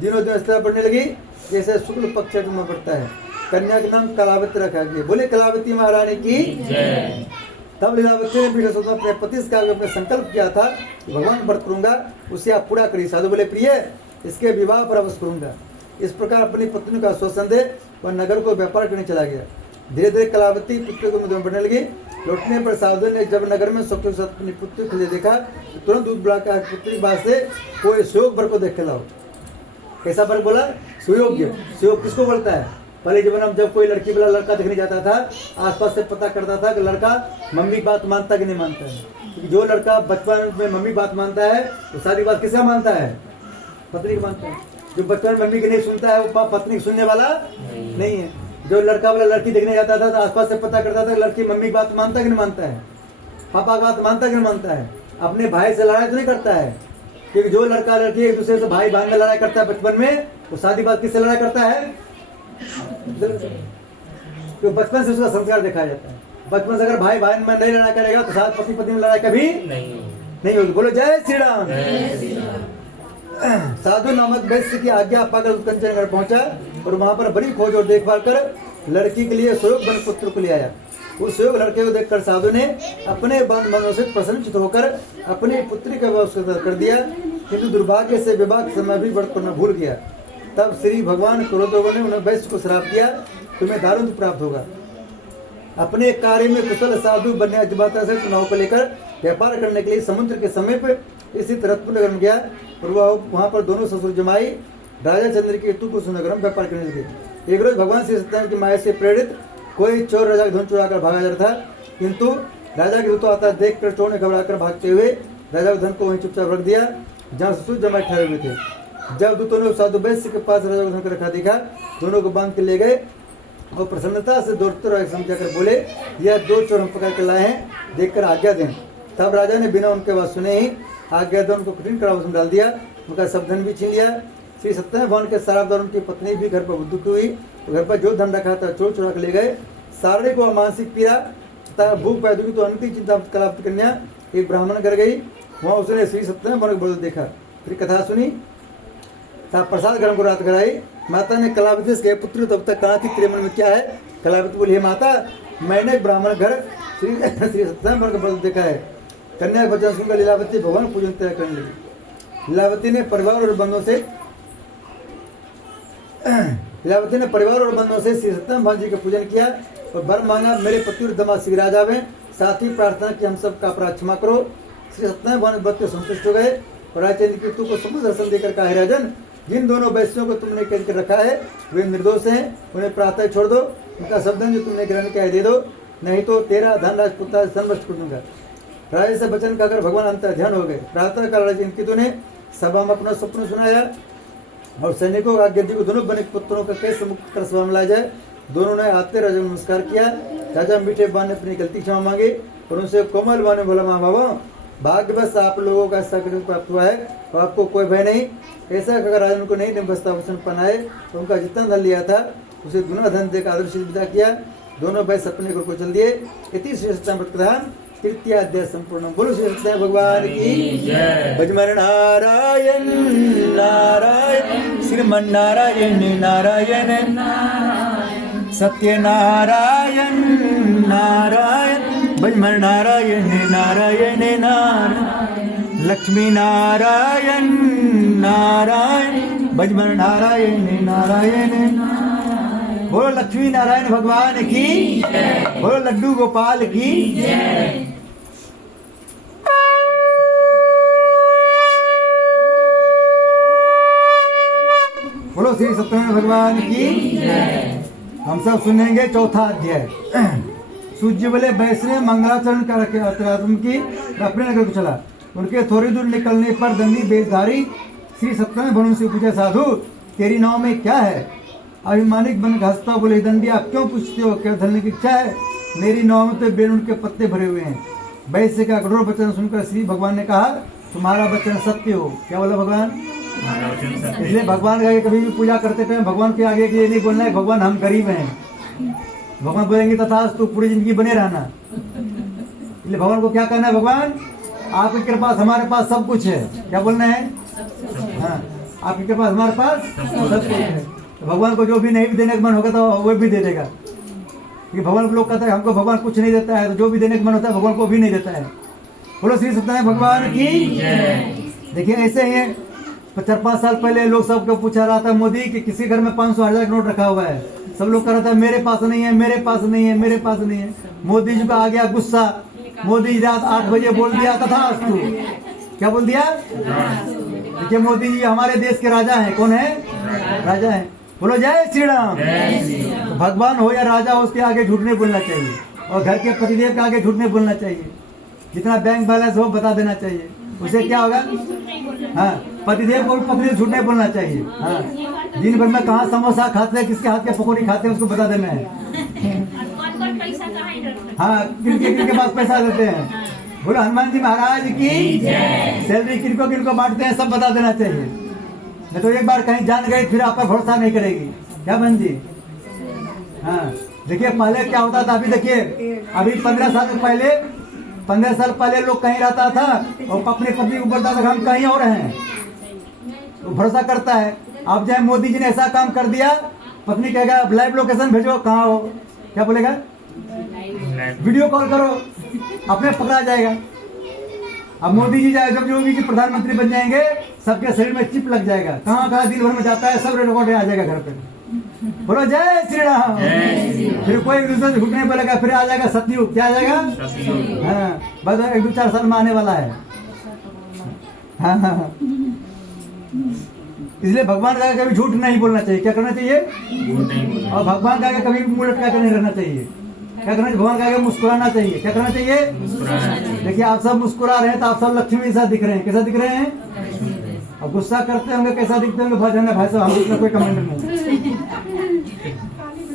दिनों दिन इस तरह बढ़ने लगी जैसे शुक्ल पक्ष में पड़ता है। कन्या का नाम कलावती रखा गया। बोले कलावती महारानी की जय। तब लीलावती ने पीढ़ी सोचना अपने पति से अपने संकल्प किया था कि भगवान व्रत करूंगा, उसे आप पूरा करिए। साधु बोले प्रिय, इसके विवाह पर अवश्य करूंगा। इस प्रकार अपनी पत्नी का आश्वासन दे वह नगर को व्यापार करने चला गया। धीरे धीरे कलावती पुत्र को मधुर बढ़ने लगी। लौटने पर साधु ने जब नगर में सुख के साथ अपनी पुत्री को देखा तो तुरंत दूध बुलाकर पुत्री के पास से कोई सुयोग वर को देख के लाओ। कैसा वर बोला? सुयोग्य। सुयोग किसको बोलता है? पहले जीवन में जब कोई लड़की वाला लड़का देखने जाता था, आसपास से पता करता था कि लड़का मम्मी की बात मानता कि नहीं मानता है। क्योंकि जो लड़का बचपन में मम्मी बात मानता है तो सारी बात किसका मानता है? पत्नी की मानता है। जो बचपन में मम्मी की नहीं सुनता है वो पत्नी की सुनने वाला नहीं है। जो लड़का वाला लड़की देखने जाता था तो आसपास से पता करता था कि लड़की मम्मी की बात मानता कि नहीं मानता है, पापा की बात मानता कि नहीं मानता है। अपने भाई से लड़ाई तो नहीं करता है, क्योंकि जो लड़का लड़की एक दूसरे से भाई बहन में लड़ाई करता है बचपन में, वो शादी बात किससे लड़ाई करता है? तो बचपन से उसका संस्कार देखा जाता है। बचपन से अगर भाई बहन में नहीं लड़ाई करेगा तो साथ पति पत्नी में लड़ाई कभी नहीं होगी। बोलो जय श्री राम। साधु नामक वैश्य की आज्ञा पाकर कंचन घर पहुंचा और वहां पर बड़ी खोज और देखभाल कर लड़की के लिए सुयोग बन पुत्र को ले आया। उस सुयोग लड़के को देखकर साधु ने अपने मनों से प्रसन्नचित होकर अपनी पुत्री का विवाह कर दिया, किंतु दुर्भाग्य से विवाह के समय भी व्रत करना भूल गया। तब श्री भगवान क्रोधों ने उन्हें वैश्य को श्राप दिया, तुम्हें दारुण प्राप्त होगा। अपने कार्य में कुशल साधु बनने अजबाता से चुनाव को लेकर व्यापार करने के लिए समुद्र के समीप स्थित रत्नपुर नगर में गया और वहाँ पर दोनों ससुर जमाई राजा चंद्र की तुलसी नगर में व्यापार करने लगे। एक रोज भगवान श्री सत्यनारायण की माया से प्रेरित कोई चोर राजा का धन चुरा कर भागा जा रहा था, किंतु राजा के दूतों आता देख कर चोर ने घबरा कर भागते हुए राजा के धन को वहीं चुपचाप रख दिया जहाँ ससुर जमाई ठहरे हुए थे। जब दूतों ने साधु वैश्य के पास राजा को धन को रखा देखा, दोनों को बांध के ले गए और प्रसन्नता से दौड़ते रहे समझाकर बोले, यह दो चोर हम पकड़ के लाए हैं, देखकर आज्ञा दें। तब राजा ने बिना उनके बात सुने ही आज्ञा दें उनको कठिन कारावास में डाल दिया, उनका सब धन भी छीन लिया। श्री सत्यनारायण भगवान के सारादार उनकी पत्नी भी घर पर दुखी हुई, घर पर जो धन रखा था चोर चुरा कर ले गए। शारीरिक व मानसिक पीड़ा तथा भूख पैदा हुई तो अन्न की चिंता कलावती कन्या एक ब्राह्मण घर गई, वहाँ उसने श्री सत्यनारायण भगवान को देखा, फिर कथा सुनी, तब प्रसाद ग्रहण को रात कराई। माता ने कलावती से पुत्र तब तक कहा थी तेरे मन में क्या है? कलावती बोली, हे माता, मैंने एक ब्राह्मण घर श्री सत्यनारायण भगवान का देखा है। कन्या का वचन सुनकर लीलावती भगवान पूजन तय करने लगी। लीलावती ने परिवार और बंधुओं से श्री सत्यनारायण भगवान जी का पूजन किया और वर मांगा, मेरे पति और दामाद शीघ्र आ जावे। साथ ही प्रार्थना की हम सब का अपराध क्षमा करो। श्री सत्यनारायण भगवान भक्त को संतुष्ट हो गए और राजचंद्र की तू को समझ दर्शन देकर कहा, राजन, जिन दोनों वैश्यों को तुमने कैद कर रखा है वे निर्दोष हैं, उन्हें प्रातः छोड़ दो, उनका सब धन जो तुमने ग्रहण किया है दे दो, नहीं तो तेरा धन राजपुत्र सर्वनष्ट कर दूंगा। राजा से वचन का अगर भगवान अंतर ध्यान हो गए। प्रातः काल राजा इंकितु ने सभा में अपना स्वप्न सुनाया और सैनिकों का आज्ञा दी को दोनों बने पुत्रों का कैसे मुक्त कर सभा में लाया जाए। दोनों ने आते राजा को नमस्कार किया। राजा मीठे बान ने अपनी गलती क्षमा मांगी और उनसे कोमल बान ने बोला, माँ बाबा, भाग्यवश आप लोगों का ऐसा प्राप्त हुआ है तो आपको कोई भय नहीं। ऐसा अगर राजा उनको नहीं बस्ता वचन पहनाए तो उनका जितना धन लिया था उसे गुना धन देकर आदर्श विदा किया। दोनों वैश्य अपने घर को चल दिए। इति श्री सत्यनारायण प्रधान तृतीय अध्याय संपूर्ण। बोलो श्री सत्यनारायण भगवान की जय। भजमन नारायण नारायण श्रीमन नारायण नारायण सत्य नारायण नारायण भजमन नारायण नारायण नारायण लक्ष्मी नारायण नारायण भजमन नारायण नारायण। बोलो लक्ष्मी नारायण भगवान की, बोलो लड्डू गोपाल की। बोलो श्री सत्यनारायण भगवान की। हम सब सुनेंगे चौथा अध्याय। सूर्य बोले वैष्णव मंगलाचरण करके की अपने नगर को चला। उनके थोड़ी दूर निकलने पर दंडी बेधारी श्री सत्यनारायण भगवान से पूछा, साधु तेरी नाव में क्या है? अभिमानिक बन हंसता बोले, दंडी आप क्यों पूछते हो, क्या धरने की इच्छा है? मेरी नाव में तो बेलून के पत्ते भरे हुए हैं। वैश्य का कठोर वचन सुनकर श्री भगवान ने कहा, तुम्हारा वचन सत्य हो। क्या बोला भगवान? इसलिए भगवान का कभी भी पूजा करते टाइम भगवान के आगे ये नहीं बोलना है भगवान हम गरीब हैं। भगवान बोलेंगे तथा तू पूरी जिंदगी बने रहना। इसलिए भगवान को क्या करना है? भगवान आपकी कृपा हमारे पास सब कुछ है। क्या बोलना है? हाँ, आपकी कृपा हमारे पास सब कुछ है। तो भगवान को जो भी नहीं भी देने का मन होगा तो वो भी दे देगा, क्योंकि भगवान को लोग कहते हैं हमको भगवान कुछ नहीं देता है, तो जो भी देने का मन होता है भगवान को भी नहीं देता है। बोलो श्री सत्यनारायण भगवान की। देखिए ऐसे ही 4-5 साल पहले लोग सबको पूछा रहा था मोदी कि किसी घर में 500,000 का नोट रखा हुआ है, सब लोग कह रहा था मेरे पास नहीं है, मेरे पास नहीं है, मेरे पास नहीं है। मोदी जी को आ गया गुस्सा, मोदी जी रात 8 बजे बोल दिया तथास्तु। क्या बोल दिया? देखिए मोदी जी हमारे देश के राजा हैं। कौन है? राजा हैं। बोलो जय श्री राम। तो भगवान हो या राजा हो, उसके आगे झूठ नहीं बोलना चाहिए, और घर के पतिदेव के आगे झूठ नहीं बोलना चाहिए। जितना बैंक बैलेंस हो बता देना चाहिए, उससे क्या होगा? हाँ, पतिदेव को भी पत्नी झूठ नहीं बोलना चाहिए। हाँ, दिन भर में कहाँ समोसा खाते हैं, किसके हाथ के पकौड़ी खाते हैं, उसको बता देना है। हाँ, किनके पास पैसा देते हैं। बोलो हनुमान जी महाराज की। सैलरी किनको बांटते हैं सब बता देना चाहिए, नहीं तो एक बार कहीं जान गए फिर आप पर भरोसा नहीं करेगी। क्या बहन जी? हाँ, देखिए पहले क्या होता था, अभी देखिए अभी 15 साल पहले लोग कहीं रहता था और अपनी पत्नी को बोलता था हम कहीं और हैं, तो भरोसा करता है। अब चाहे मोदी जी ने ऐसा काम कर दिया, पत्नी कहेगा लाइव लोकेशन भेजो, कहाँ हो, क्या बोलेगा? वीडियो कॉल करो, अपने पकड़ा जाएगा। अब मोदी जी जाए जब योगी जी प्रधानमंत्री बन जाएंगे, सबके शरीर में चिप लग जाएगा, कहाँ दिन भर में जाता है सब रिकॉर्ड आ जाएगा घर पे। बोलो जय श्री राम। फिर कोई एक दूसरे से झूठ नहीं बोलेगा, फिर आ जाएगा सतयुग। क्या आ जाएगा? हाँ, बस 1-2-4 साल में आने वाला है। हाँ। इसलिए भगवान का कभी झूठ नहीं बोलना चाहिए। क्या करना चाहिए? और भगवान का कभी मुंह लटका कर नहीं रहना चाहिए। क्या करना चाहिए? भगवान का मुस्कुराना चाहिए। क्या करना चाहिए? देखिए आप सब मुस्कुरा रहे हैं तो आप सब लक्ष्मी जैसा दिख रहे हैं। कैसा दिख रहे हैं? और गुस्सा करते होंगे कैसा दिखते होंगे? भाई साहब हम इसका कोई कमेंट नहीं।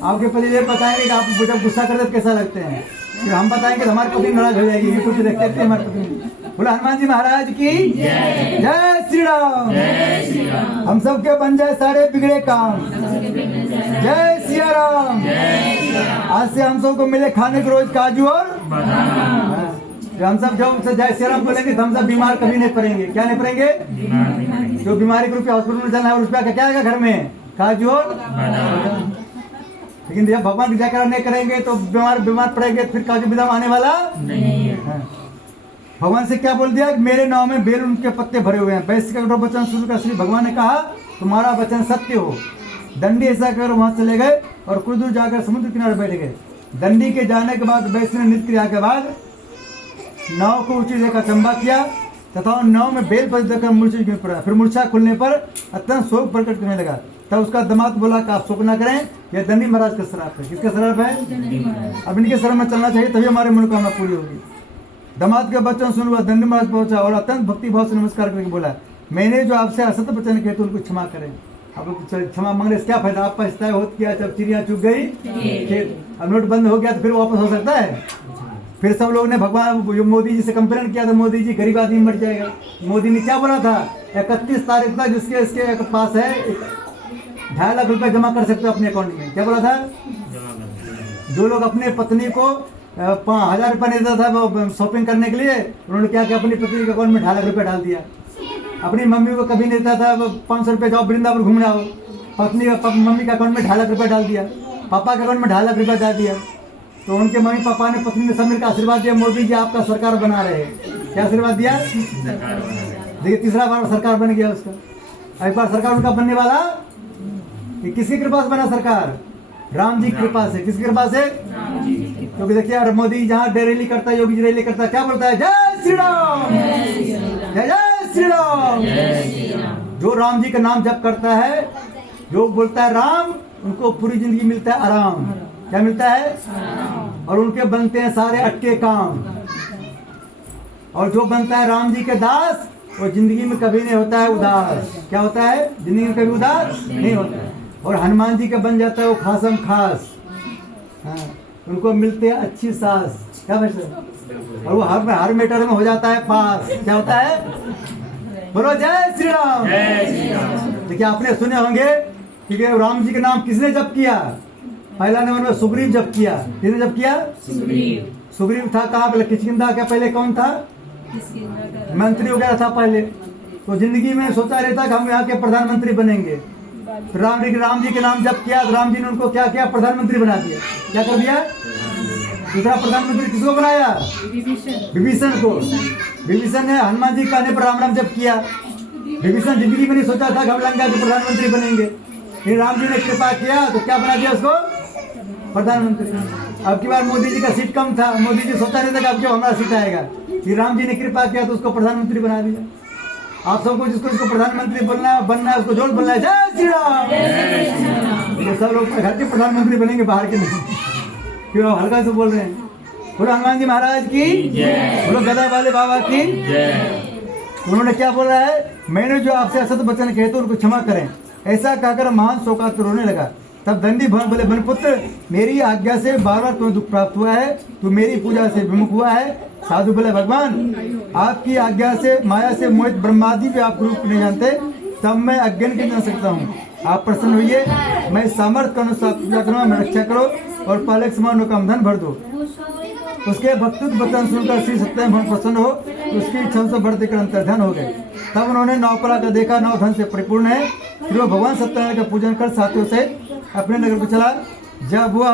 आपके पतिदेव बताएंगे कि आप जब गुस्सा करते तो कैसा लगते हैं, फिर हम बताएंगे तो हमारी पत्नी नाराज हो जाएगी। यूट्यूब पे देखते थे हमारी पत्नी। बोला हनुमान जी महाराज की जय श्री राम। हम सब के बन जाए सारे बिगड़े काम। जय श्री राम। आज से हम सबको मिले खाने को रोज काजू और हम सब जब जय श्री राम बोलेंगे तो हम सब बीमार कभी नहीं पड़ेंगे। क्या नहीं पड़ेंगे? जो बीमारी को रुपया हॉस्पिटल में जाना है रुपया का क्या आएगा घर में? काजू और। लेकिन जब भगवान की जयकार नहीं करेंगे तो बीमार पड़ेंगे, फिर काजू बादाम आने वाला नहीं है। भगवान से क्या बोल दिया? मेरे नाव में बेल उनके पत्ते भरे हुए हैं। वैश्य का वचन सुन कर श्री भगवान ने कहा तुम्हारा वचन सत्य हो। दंडी ऐसा कर वहां चले गए और कुछ दूर जाकर समुद्र किनारे बैठ गए। दंडी के जाने के बाद वैश्य ने नृत्य क्रिया के बाद नाव को ऊंची देखकर चंबा किया तथा नाव में बेल पत्र देखकर मूर्छा गिर पड़ा। फिर मूर्छा खुलने पर अत्यंत शोक प्रकट करने लगा। तब उसका दामाद बोला कि आप शोक न करें, यह दंडी महाराज का श्राप है। किसका श्राप है? अब इनके शरण में चलना चाहिए तभी हमारी मनोकामना पूरी होगी। दामाद के वचन सुन हुआ दंडी महाराज पहुंचा और अत्यंत भक्ति भाव से नमस्कार करके बोला मैंने जो आपसे असत्य वचन किए तो उनको क्षमा करें। अब क्षमा मांगने से क्या फायदा? आप पछताए होत किया जब चिड़िया चुग गई खेत। अब नोट बंद हो गया तो फिर वापस हो सकता है? फिर सब लोग ने भगवान मोदी जी से कंप्लेन किया तो मोदी जी गरीब आदमी मर जाएगा। मोदी ने क्या बोला था? 31 तारीख तक जिसके इसके पास है 2.5 लाख रुपए जमा कर सकते हो अपने अकाउंट में। क्या बोला था? जो लोग अपने पत्नी को 1000 रुपया नहीं देता था वो शॉपिंग करने के लिए, उन्होंने क्या किया? अपनी पत्नी के अकाउंट में 2.5 लाख रुपया डाल दिया। अपनी मम्मी को कभी नहीं देता था 500 रुपये जाओ वृंदावन घूमने आओ, मम्मी के अकाउंट में 2.5 लाख रुपया डाल दिया। पापा के अकाउंट में 2.5 लाख रुपया डाल दिया। तो उनके मम्मी पापा ने पत्नी ने सब मिलकर आशीर्वाद दिया मोदी जी आपका सरकार बना रहे हैं। क्या आशीर्वाद दिया? देखिए तीसरा बार सरकार बन गया उसका। एक बार सरकार उनका बनने वाला कि किसकी कृपा से बना सरकार? राम जी की कृपा से। किसकी कृपा से? क्योंकि देखिए मोदी जहाँ रैली करता है, योगी जी रैली करता है, क्या बोलता है? जय श्री राम, जय जय श्री राम। जो राम जी का नाम जप करता है, जो बोलता है राम, उनको पूरी जिंदगी मिलता है आराम। क्या मिलता है? और उनके बनते हैं सारे अटके काम। और जो बनता है राम जी के दास, वो जिंदगी में कभी नहीं होता है उदास। क्या होता है? जिंदगी में कभी उदास नहीं होता है। और हनुमान जी का बन जाता है वो खासम खास। हाँ, उनको मिलते हैं अच्छी सास। क्या भाई? और वो हर मैटर में हो जाता है पास। क्या होता है? बोलो जय श्री राम। देखिए आपने सुने होंगे कि राम जी का नाम किसने जप किया? पहला नंबर में सुग्रीव जप किया। किसने जप किया? सुग्रीव था। कहाँ पहले? किष्किंधा का पहले कौन था? मंत्री वगैरह था पहले। तो जिंदगी में सोचा रहता कि हम यहाँ के प्रधानमंत्री बनेंगे। तो राम जी के नाम जब किया तो राम जी ने उनको क्या किया, प्रधानमंत्री बना दिया। क्या कर दिया? दूसरा प्रधानमंत्री किसको बनाया? विभीषण को। विभीषण ने हनुमान जी कहने पर राम जब किया। विभीषण जिंदगी में नहीं सोचा था कि हम लंका के प्रधानमंत्री बनेंगे, फिर राम जी ने कृपा किया तो क्या बना दिया उसको? प्रधानमंत्री। अब की बार मोदी जी का सीट कम था, मोदी जी सोचा नहीं था कि अब क्यों हमारा सीट आएगा, फिर राम जी ने कृपा किया तो उसको प्रधानमंत्री बना दिया। आप सबको जिसको प्रधानमंत्री बनना है उसको जोर बोलना है, जय श्री राम। तो सब लोग घर के प्रधानमंत्री बनेंगे, बाहर के नहीं। क्यों हल्का से बोल रहे हैं? बोलो हनुमान जी महाराज की, बोलो गदा वाले बाबा की। उन्होंने क्या बोला है, मैंने जो आपसे असत वचन कहे तो उनको क्षमा करें। ऐसा कहकर महान शोकातुर रोने लगा। तब दंडी भवन बोले, बनपुत्र मेरी आज्ञा से बार-बार तुम्हें दुख प्राप्त हुआ है, तू मेरी पूजा से विमुख हुआ है। साधु बोले, भगवान आपकी आज्ञा से माया से मोहित ब्रह्मादि भी आप रूप नहीं जानते, तब मैं अज्ञान के जान सकता हूँ। आप प्रसन्न होइए, मैं सामर्थ्य के अनुसार पूजा करूँगा, मैं रक्षा करो और पहले समान का धन भर दो। उसके भक्तुत वचन सुनकर श्री सत्यनारायण प्रसन्न हो, उसकी इच्छा से बढ़ते कर अंतर्ध्यान हो गए। तब उन्होंने नौकला का देखा, नौ धन से परिपूर्ण है। फिर वो भगवान सत्यनारायण का पूजन कर साथियों से अपने नगर को चला। जब वह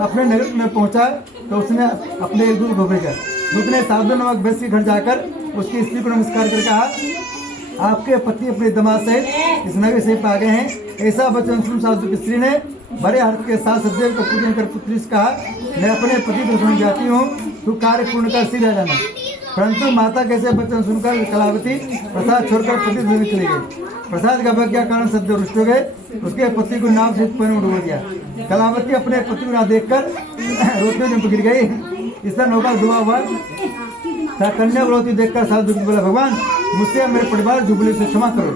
अपने नगर में पहुंचा तो उसने अपने एक दूत को भेजा। दूत ने साधु नामक वैश्य के घर जाकर उसकी स्त्री को नमस्कार कर कहा, आपके पति अपने दामाद से इस नगर से आ गए हैं। ऐसा वचन सुन साधु की स्त्री ने बड़े हर्ष के साथ सदैव का पूजन कर पुत्री से कहा, मैं अपने पति को सुन जाती हूँ, तू कार्य पूर्ण कर सीधा जाना। परंतु माता कैसे वचन सुनकर कलावती प्रसाद छोड़कर पति धोने चली गई। प्रसाद का अवज्ञा कारण सदैव रुष्ट हो गए। उसके पति को नाव से पानी में डुबो दिया। कलावती अपने पति को ना देखकर रोटने में गिर गई। इस तरह नौका डूबा हुआ कन्या रोती देखकर साधु बोला, भगवान मुझसे मेरे परिवार जुबली से क्षमा करो।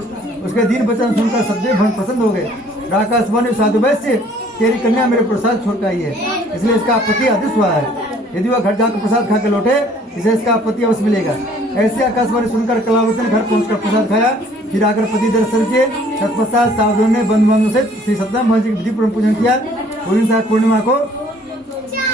उसके दीन वचन सुनकर सदैव भवन प्रसन्न हो गए। राकाश बने साधु वैश्य, तेरी कन्या मेरे प्रसाद छोड़ कर आई है, इसलिए इसका पति अदृश्य हुआ है। यदि वह घर जाकर प्रसाद खा के लौटे, इसे इसका पति अवश्य मिलेगा। ऐसे आकाशवाणी सुनकर कलावती ने घर पहुंचकर प्रसाद खाया। फिर आकर पति दर्शन किए। तत्पश्चात साधुओं ने बंधु बांधवों से श्री सत्यनारायण जी की विधिपूर्वक पूजन किया। पूर्णिमा को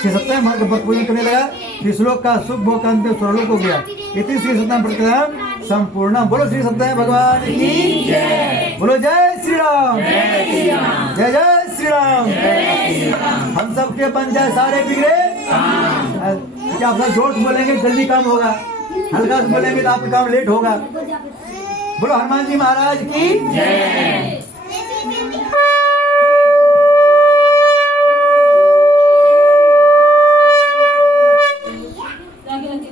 श्री सत्यनारायण भगवान का पूजन करने लगा। श्री श्लोक का सुख भोग का अंत स्वर्लोक हो गया। इति श्री सत्यनारायण प्रतिक्रम संपूर्ण। बोलो श्री सत्यनारायण भगवान की जय। बोलो जय श्री राम, जय जय श्री राम। हम सबके बन जाए सारे बिगड़े। क्या आप जोर से बोलेंगे जल्दी काम होगा, हल्का से बोलेंगे तो आपका काम लेट होगा। बोलो हनुमान जी महाराज की जय।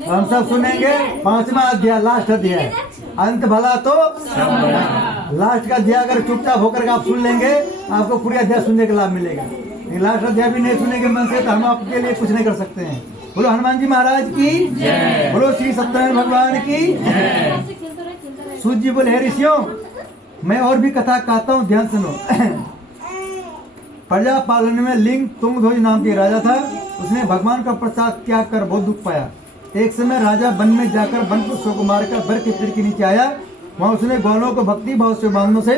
हम सब सुनेंगे 5वां अध्याय, लास्ट अध्याय, अंत भला तो लास्ट का अध्याय अगर चुपचाप होकर आप सुन लेंगे, आपको पूरी अध्याय सुनने का लाभ मिलेगा। लास्ट अध्याय भी नहीं सुनेंगे मन से तो हम आपके लिए कुछ नहीं कर सकते हैं। बोलो हनुमान जी महाराज की जय। बोलो श्री सत्यनारायण भगवान की जय। सूत जी बोले, हे ऋषियों मैं और भी कथा कहता हूँ, ध्यान सुनो। प्रजा पालन में लिंग तुंगध्वज नाम के राजा था। उसने भगवान का प्रसाद त्याग कर बहुत दुख पाया। एक समय राजा वन में जाकर वन पुष्पों को मारकर बर के पेड़ के नीचे आया। वहाँ उसने ग्वालों को भक्ति भाव से बांधों से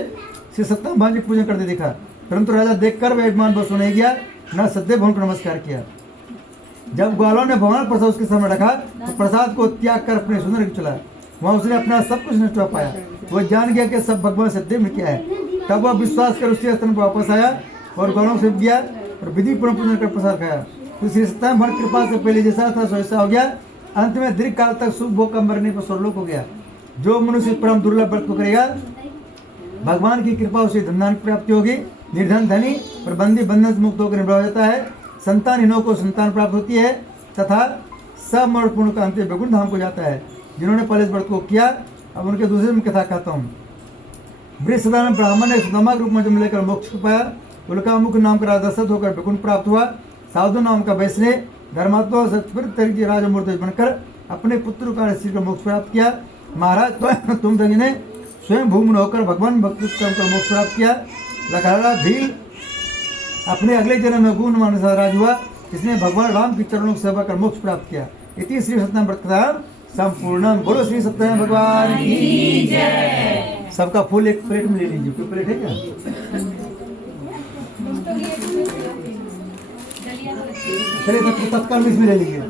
श्री सत्यनारायण जी पूजन करते देखा। परंतु राजा देखकर वह अभिमान बस नहीं गया, न सदैव भगवान को नमस्कार किया। जब ग्वालों ने भगवान प्रसाद उसके सामने रखा तो प्रसाद को त्याग कर अपने सुंदर चला। वहाँ उसने अपना सब कुछ नष्ट हो पाया। वो जान गया कि सब भगवान सत्यदेव में क्या है। तब वह विश्वास कर उसके स्थान पर वापस आया और ग्वालों से गया और विधि पूर्ण पूजन कर प्रसाद खाया। तो श्री सत्यनारायण कृपा से पहले जैसा था वैसा हो गया। अंत में दीर्घ काल तक सुख भोग का मरने पर स्वर्लोक हो गया। जो मनुष्य परम दुर्लभ व्रत को करेगा, भगवान की कृपा उसे धनदान की प्राप्ति होगी। निर्धन धनी और बंदी बंधन से मुक्त होकर निर्भय हो जाता है। संतानहीनों को संतान प्राप्त होती है तथा सब मरणपूर्ण का अंत वैकुंठ धाम को जाता है। जिन्होंने पहले इस व्रत को किया, अब उनके दूसरे में कथा कहता हूँ। वृषधारण ब्राह्मण ने सुदामा रूप में जन्म लेकर मोक्ष को पाया। उल्कामुख नाम का राजा दशरथ होकर वैकुंठ प्राप्त हुआ। साधु नाम का वैष्णव धर्मात्मा सत्य राजमूर्ति बनकर अपने पुत्र का श्री का मोक्ष प्राप्त किया। महाराज तुम धनी ने स्वयं भूमि होकर भगवान भक्ति का मोक्ष प्राप्त किया। लखराड़ा भील अपने अगले जन्म में गुण मान राज हुआ। इसने भगवान राम की चरणों की सेवा कर मोक्ष प्राप्त किया। इति श्री सत्यनारायण व्रत संपूर्ण। बोलो श्री सत्यनारायण भगवान की जय। सबका फूल एक प्लेट में ले लीजिए। कोई प्लेट है क्या? चलिए तत्काल में इसमें ले लीजिए।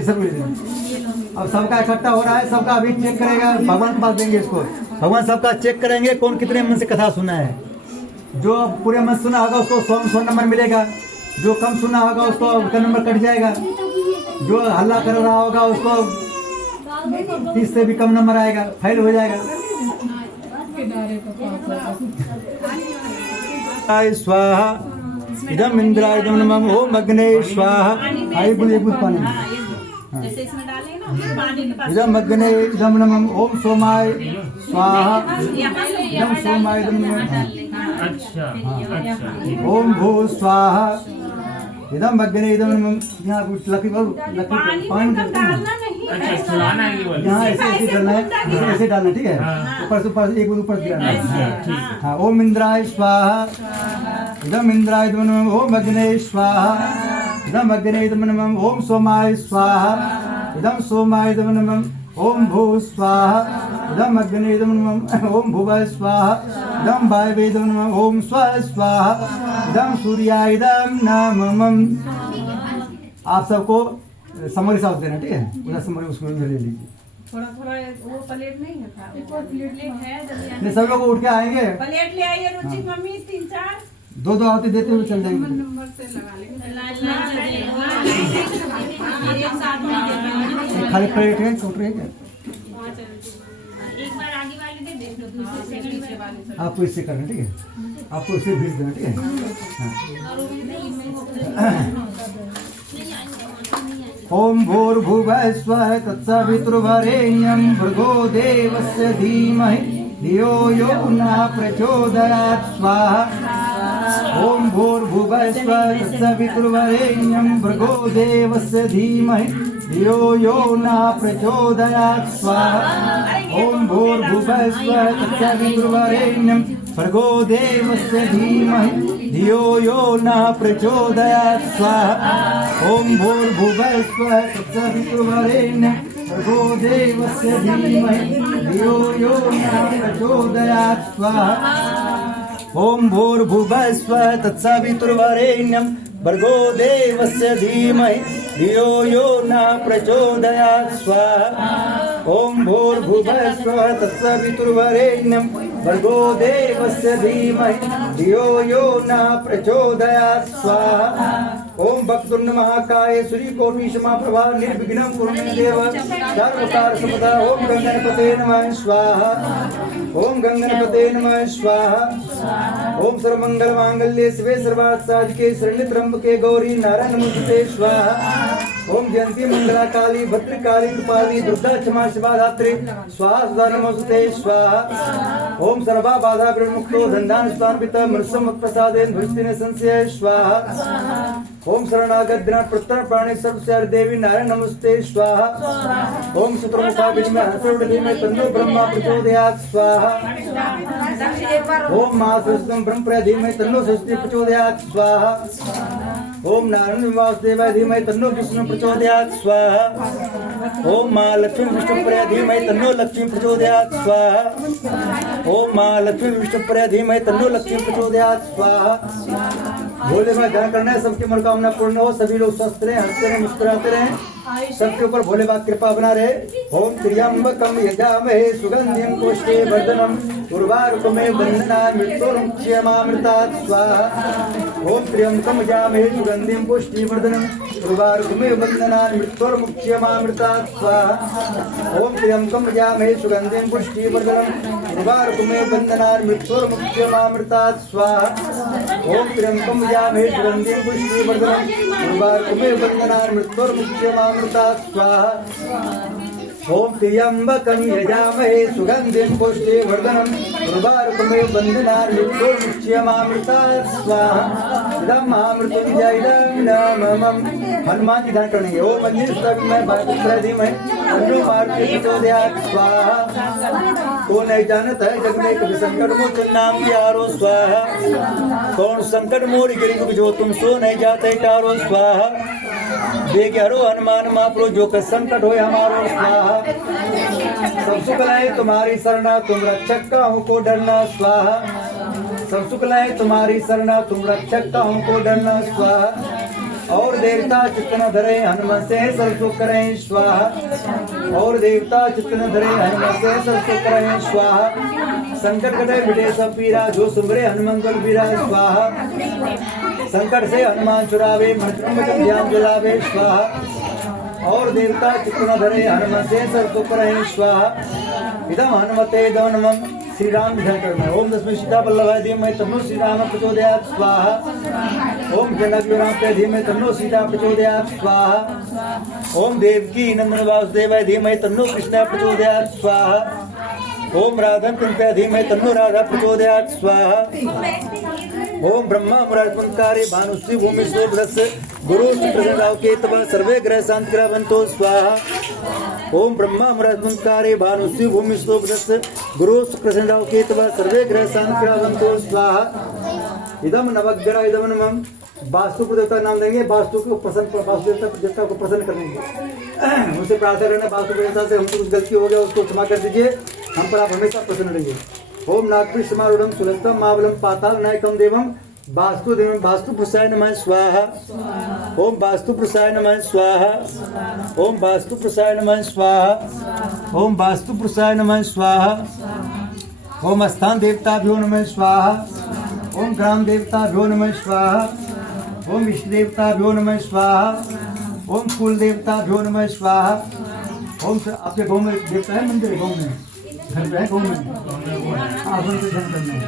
सब ले लीजिए। अब सबका इकट्ठा हो रहा है, सबका अभी चेक करेगा, भगवान के पास देंगे इसको। भगवान सबका चेक करेंगे कौन कितने मन से कथा सुना है। जो पूरे मन सुना होगा उसको 100 नंबर मिलेगा, जो कम सुना होगा उसको उसका नंबर कट जाएगा, जो हल्ला कर रहा होगा उसको 30 से भी कम नंबर आएगा, फेल हो जाएगा। स्वाहा इदम इंद्राय इदम नमः ओम अग्ने स्वाहा। आइए बोलिए कुछ पानी जैसे इसमें डालें ना पानी के पास इदम अग्ने इदम नमः ओम सोमाय स्वाहा इदम सोमाय इदम नमः अच्छा अच्छा ओम भू स्वाहा इदम अग्ने इदम नमः। यहाँ कुछ लकड़ी पानी डालना नहीं अच्छा सुनाना है ये बोल। यहाँ ऐसे ऐसे डालना है, ऐसे डालना, ठीक है। ऊपर से ऊपर एक ऊपर से डालना है। हाँ ओम इंद्राय स्वाहा इदम इंद्राय इदम नमः ओम अग्ने स्वाहा इदम अग्ने इदम नमः ओम सोमाय स्वाहा इदम सोमाय इदम नमः ओम भू स्वाहा इदम अग्ने इदम नमः ओम भुवः स्वाहा इदम वायवे इदम नमः ओम स्वः स्वाहा इदम सूर्याय इदम नमः। आप सबको समरी साथ देना, ठीक है। पूरा समरी उसको ले लीजिए। थोड़ा थोड़ा वो प्लेट नहीं है था, प्लेट है जल्दी नहीं सब लोग उठ के आएंगे, प्लेट ले आइए रुचि मम्मी 3-4 दो आरती देते हुए चल जाएंगे। नंबर से लगा लेंगे। खाली प्लेट है, छोट है क्या? एक बार आगे वाले दे देख लो, दूसरे सेकंड वाले आपको इससे करना, ठीक है। आपको इससे भेज देना, ठीक है। ओम भूर्भुवः स्वः तत्सवितुर्वरेण्यं भर्गो देवस्य धीमहि धियो यो नः प्रचोदयात् स्वाहा। ओम भूर्भुवः स्वः तत्सवितुर्वरेण्यं भर्गो देवस्य धीमहि धियो यो नः प्रचोदयात् स्वाहा। ओम भूर्भुवः स्वः तत्सवितुर्वरेण्यं भर्गो देवस्य धीमहि धियो यो नः प्रचोदयात् स्वाहा। ओम भूर्भुवः स्वः तत्सवितुर्वरेण्यं भर्गो देवस्य धीमहि धियो यो नः प्रचोदयात् स्वाहा। ओम भूर्भुवः स्वः तत्सवितुर्वरेण्यं भर्गो देवस्य धीमहि धियो यो नः प्रचोदयात् स्वाहा। ओम भूर्भुवः स्वः तत्सवितुर्वरेण्यं भर्गो देवस्य धीमहि धियो यो नः प्रचोदयात् स्वाहा। ओम वक्रतुंड महाकाय सूर्यकोटि समाप्रभा निर्विघ्नं कुरु मे देव सर्वकार सर्वदा। ओम गंगणपते नमः स्वाहा ओम गंगणपते नमः स्वाहा। ओम सर्वमंगल मांगल्ये शिवे सर्वार्थ साधिके शरण्ये त्र्यंबके गौरी नारायण नमोस्तुते स्वाहा। ओम जयंती मंगला काली भद्रकाली कृपाली दुर्गा क्षमा शिवा धात्री स्वाहा सदा नमोस्तुते स्वाहा। ओम सर्वा बाधा विमुक्तो धन्धान स्वान्वित मृत्सम प्रसादेन भृष्टिन संशय स्वाहा। ओम शरणागत दिनाथ प्रत्तर प्राणी सर्वस्यार देवी नारायण नमस्ते स्वाहा। ओम सूत्रमुखा विद्महे हंसोर्धीमहि तन्नो ब्रह्मा प्रचोदयात् स्वाहा। ओम महासरस्वती ब्रह्म प्रधीमहि तन्नो सरस्वती प्रचोदयात् स्वाहा। ओम नारायण वासुदेवाय धीमहि तन्नो विष्णु प्रचोदयात् स्वाहा। ओम महालक्ष्मी विष्णुप्रिया धीमहि तन्नो लक्ष्मी प्रचोदयात् स्वाहा। ओम महालक्ष्मी विष्णुप्रिया धीमहि तन्नो लक्ष्मी प्रचोदयात् स्वाहा। भोले बाबा ध्यान करना है, सबकी मनोकामना पूर्ण हो, सभी लोग स्वस्थ रहे, हंसते रहे, मुस्कुराते रहे, सबके ऊपर भोले बाबा कृपा बना रहे। ओम त्र्यंबकम यजामहे सुगंधिं पुष्टिवर्धनम् उर्वारुकमेव बन्धनान् मृत्युर्मुक्षयमामृतात् स्वाहा। ओम त्र्यंबकम यजामहे सुगंधिं पुष्टिवर्धनम् उर्वारुकमेव बन्धनान् मृत्युर्मुक्षयमामृतात् स्वाहा। ओम त्र्यंबकम यजामहे सुगंधिं पुष्टिवर्धनम् उर्वारुकमेव बन्धनान् मृत्युर्मुक्षयमामृतात् स्वाहा। ओम त्र्यंबकम यजामहे सुगंधिं पुष्टिवर्धनम् उर्वारुकमेव बन्धनान् मृत्युर्मुक्षयमामृतात् स्वाहा। ओम त्र्यंबकं यजामहे सुगंधिं पुष्टिवर्धनम् उर्वारुकमेव बन्धनान् मृत्युर्मुक्षयमामृतात् स्वाहा। इदं महामृत्युंजय इदं नमः। हनुमान जी ध्यान करेंगे। ओम अग्निष्टविद्महे वायुपुत्राय धीमहि तन्नो मारुतिः प्रचोदयात् स्वाहा। तो नहीं जानता है जग में कभी संकट मोचन नाम की आरो स्वाहा। कौन संकट मोर गिरी जो तुम सो नहीं जाते टारो स्वाहा। बेग्यारो हनुमान महाप्रभु जो कर संकट हो हमारो स्वाहा। सब सुख लाए तुम्हारी शरणा तुम रक्षक काहू को डरना स्वाहा। सब सुख लाए तुम्हारी शरणा तुम रक्षक काहू को डरना स्वाहा। और देवता चित्तन धरे हनुमत से सरसो करें स्वाहा। और देवता चित्तन धरे हनुमत से सरसो करें स्वाहा। संकट कटे मिटे सब पीरा जो सुमरे हनुमंत बल पीरा स्वाहा। संकट से हनुमान छुड़ावे मृत्युंजय ध्यान जलावे स्वाहा। और देवता चित्तन धरे हनुमत से सरसो करें स्वाहा। इदम हनुमते इदम नमः श्री राम ध्यान करना है। ओम तस्मै सीता वल्लभाय धीमहि तन्नो श्री राम प्रचोदयात् स्वाहा। ओम जनक राम पे धीमहि तन्नो सीता प्रचोदयात् स्वाहा। ओम देवकी नंदन वासुदेवाय धीमहि तन्नो कृष्ण प्रचोदयात् स्वाहा। ओम राधन कुंते धीमहि तन्नो राधा प्रचोदयात् स्वाहा। ओम ब्रह्मा मुरारकुंकारी भानुश्री भूमि स्वभ्रस्य गुरु प्रसन्नाव केतव सर्वे ग्रह शांत ग्रहवंतो स्वाहा। ओम ब्रह्मा मुरारकुंकारी भानुश्री भूमि स्वभ्रस्य गुरु प्रसन्नाव केतव सर्वे ग्रह शांत ग्रहवंतो स्वाहा। इदम नवग्रह इदम नमः वास्तु को देवता नाम देंगे। वास्तु को प्रसन्न वास्तु देवता को प्रसन्न करेंगे। उनसे प्रार्थना करना वास्तु देवता से हमसे कुछ गलती हो गया उसको क्षमा कर दीजिए। हम पर आप हमेशा प्रसन्न रहिए। ओम नागपुर समारूढ़ सुलस्तम मावलम पाताल नायकम देवम वास्तु देवम वास्तु पुरुषाय नमः स्वाहा। ओम वास्तु पुरुषाय नमः स्वाहा। ओम वास्तु पुरुषाय नमः स्वाहा। ओम वास्तु पुरुषाय नमः स्वाहा। ओम स्थान देवताभ्यो नमः स्वाहा। ओम ग्राम देवताभ्यो नमः स्वाहा। ओम इष्ट देवताभ्यो नमः स्वाहा। ओम कुल देवताभ्यो नमः स्वाहा। ओम आपके गाँव में देवता है मंदिर गाँव में घर पे है गाँव में आप उनसे ध्यान करना है।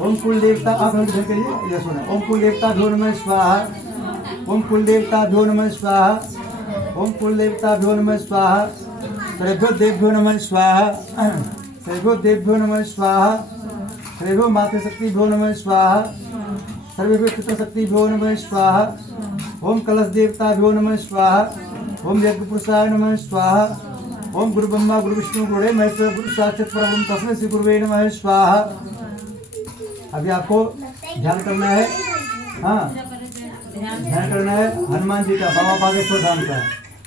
ओम कुल देवता आप उनसे ध्यान करिए। यह सुना ओम कुल देवताभ्यो नमः स्वाहा। ओम कुल देवताभ्यो नमः स्वाहा। ओम कुल देवताभ्यो नमः स्वाहा। सर्वभ्यो देवभ्यो नमः स्वाहा। सर्वभ्यो देवभ्यो नमः स्वाहा। सर्वभ्यो मातृ शक्तिभ्यो नमः स्वाहा। सर्वभ्यो पितृ शक्तिभ्यो नमः स्वाहा। ओम कलश देवताभ्यो नमः स्वाहा। ओम यज्ञ पुरुषाय नमः स्वाहा। ओम गुरु ब्रह्मा गुरु विष्णु गुरुदेव महेश्वर गुरु साक्षात परब्रह्म तस्मै श्री गुरुवे नमः स्वाहा। अभी आपको ध्यान करना है। हाँ ध्यान करना है हनुमान जी का बाबा बागेश्वर धाम का।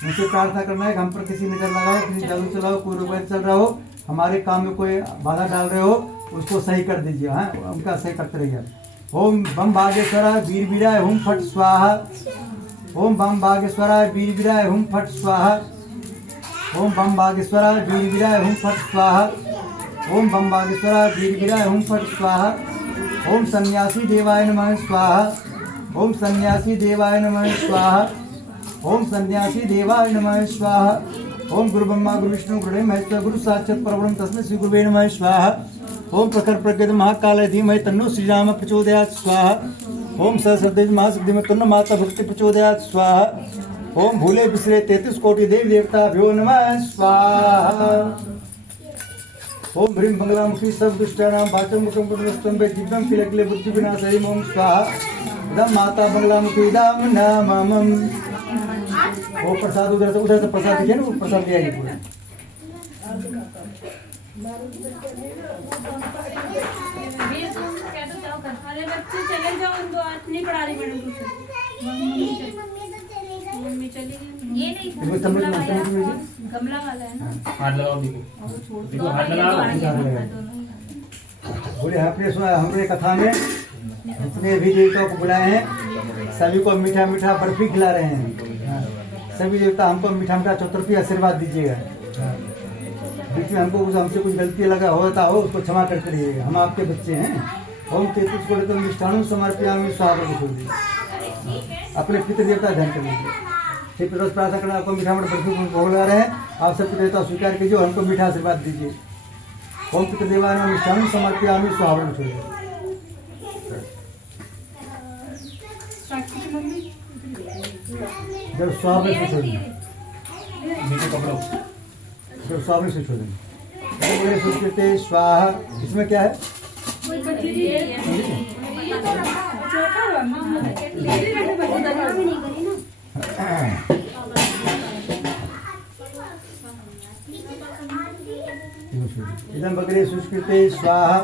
उनसे प्रार्थना करना है कि हम पर किसी नजर लगाओ किसी जादू चलाओ कोई रुपये चल रहा हो हमारे काम में कोई बाधा डाल रहे हो उसको सही कर दीजिए। हाँ उनका सही करते रहिए। ओम बम बागेश्वराय वीर वीराय हुम फट स्वाहा। ओम बम बागेश्वराय वीर वीराय हुम फट स्वाहा। ओम बम बागेश्वराय वीर वीराय हुम फट स्वाहा। ओम बम बागेश्वराय वीर वीराय हुम फट स्वाहा। ओम सन्यासी देवाय नमः स्वाहा। ओम सन्यासी देवाय नमः स्वाहा। ओम सन्यासी देवाय नमः स्वाहा। ओम गुरु ब्रह्मा गुरु विष्णु गुरुदेव महेश्वर गुरु साक्षात परब्रह्म तस्मै श्री गुरुवे नमः स्वाहा। ओम प्रखर प्रज्ञ महाकाल धीमहि तन्नो श्री राम प्रचोदयात् स्वाहा। ओम सरस्वती महाशक्ति तन्नो माता भक्ति प्रचोदयात् स्वाहा। ओम भूले बिसरे 33 कोटि देवी देवताभ्यो नमः स्वाहा। ओम ह्रीं मंगलामुखी सब दुष्टानां वाचं मुखं पुनस्तंभे दिव्यं किलकिले बुद्धि विनाशाय ओम स्वाहा। इदं माता मंगलामुखी इदं नमः। वो प्रसाद उधर से प्रसाद दिया ना वो प्रसाद दिया ये पूरा। अरे बच्चे चले जाओ उनको आज नहीं पढ़ा रही मैडम मम्मी चली गई। ये नहीं गमला वाला है ना हाथ लगाओ देखो हाथ लगाओ। बोले हमने कथा में जितने भी देवताओं को बुलाए हैं सभी को मीठा मीठा बर्फी खिला रहे हैं। सभी देवता हमको मीठा मीठा चतुर्थी आशीर्वाद दीजिएगा। बीच में हमसे कुछ गलती लगा होता हो उसको क्षमा करते रहिएगा। हम आपके बच्चे हैं। ओम तेतुस को मिष्ठान समर्पयामि स्वाहा। अपने पितृ देवता ध्यान कर लीजिए। श्री प्रदोष प्रार्थना करना आपको मीठा मीठा बर्फी भोग लगा रहे हैं। आप सब देवता स्वीकार कीजिए और हमको मीठा आशीर्वाद दीजिए। ओम पितृदेवाय मिष्ठान समर्पयामि स्वाहा। जब स्वामी से छोड़ जब स्वामी से छोड़ देंगे सुकृते स्वाहा। इसमें क्या है इदं बकरे सुकृते स्वाहा।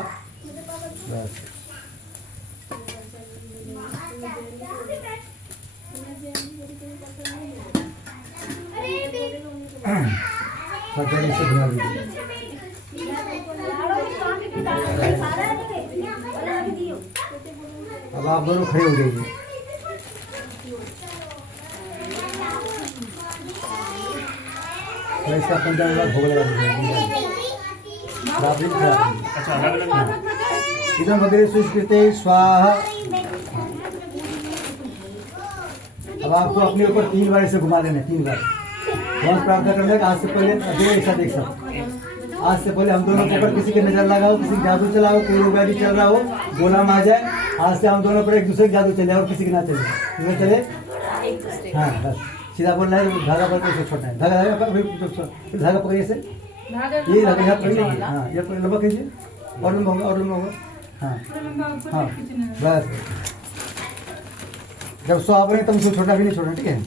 से धुआ दीजिए। अब आप दोनों खड़े हो जाइए। तो इसका 15 बार भोग लगा दीजिए। रात्रि में अच्छा अलग अलग इदम वगैरह सुष्कृते स्वाहा। अब आपको अपने ऊपर 3 बार इसे घुमा देना है, 3 बार भगवान प्रार्थना करने का। आज से पहले दो ऐसा देख सकते, आज से पहले हम दोनों के ऊपर किसी की नजर लगाओ, किसी की जादू चलाओ, कोई रोगारी चल रहा हो, गोला मार जाए, आज से हम दोनों पर एक दूसरे की जादू चले और किसी की ना चले, किसी चले। हाँ बस सीधा बोलना है, धागा पकड़ के छोड़ना है, धागा धागा पकड़िए से, ये धागा यहाँ पकड़िए, हाँ ये लंबा खींचिए, और लंबा होगा और लंबा होगा, हाँ हाँ बस। जब सो आप तब उसको छोड़ना भी नहीं छोड़ना, ठीक है।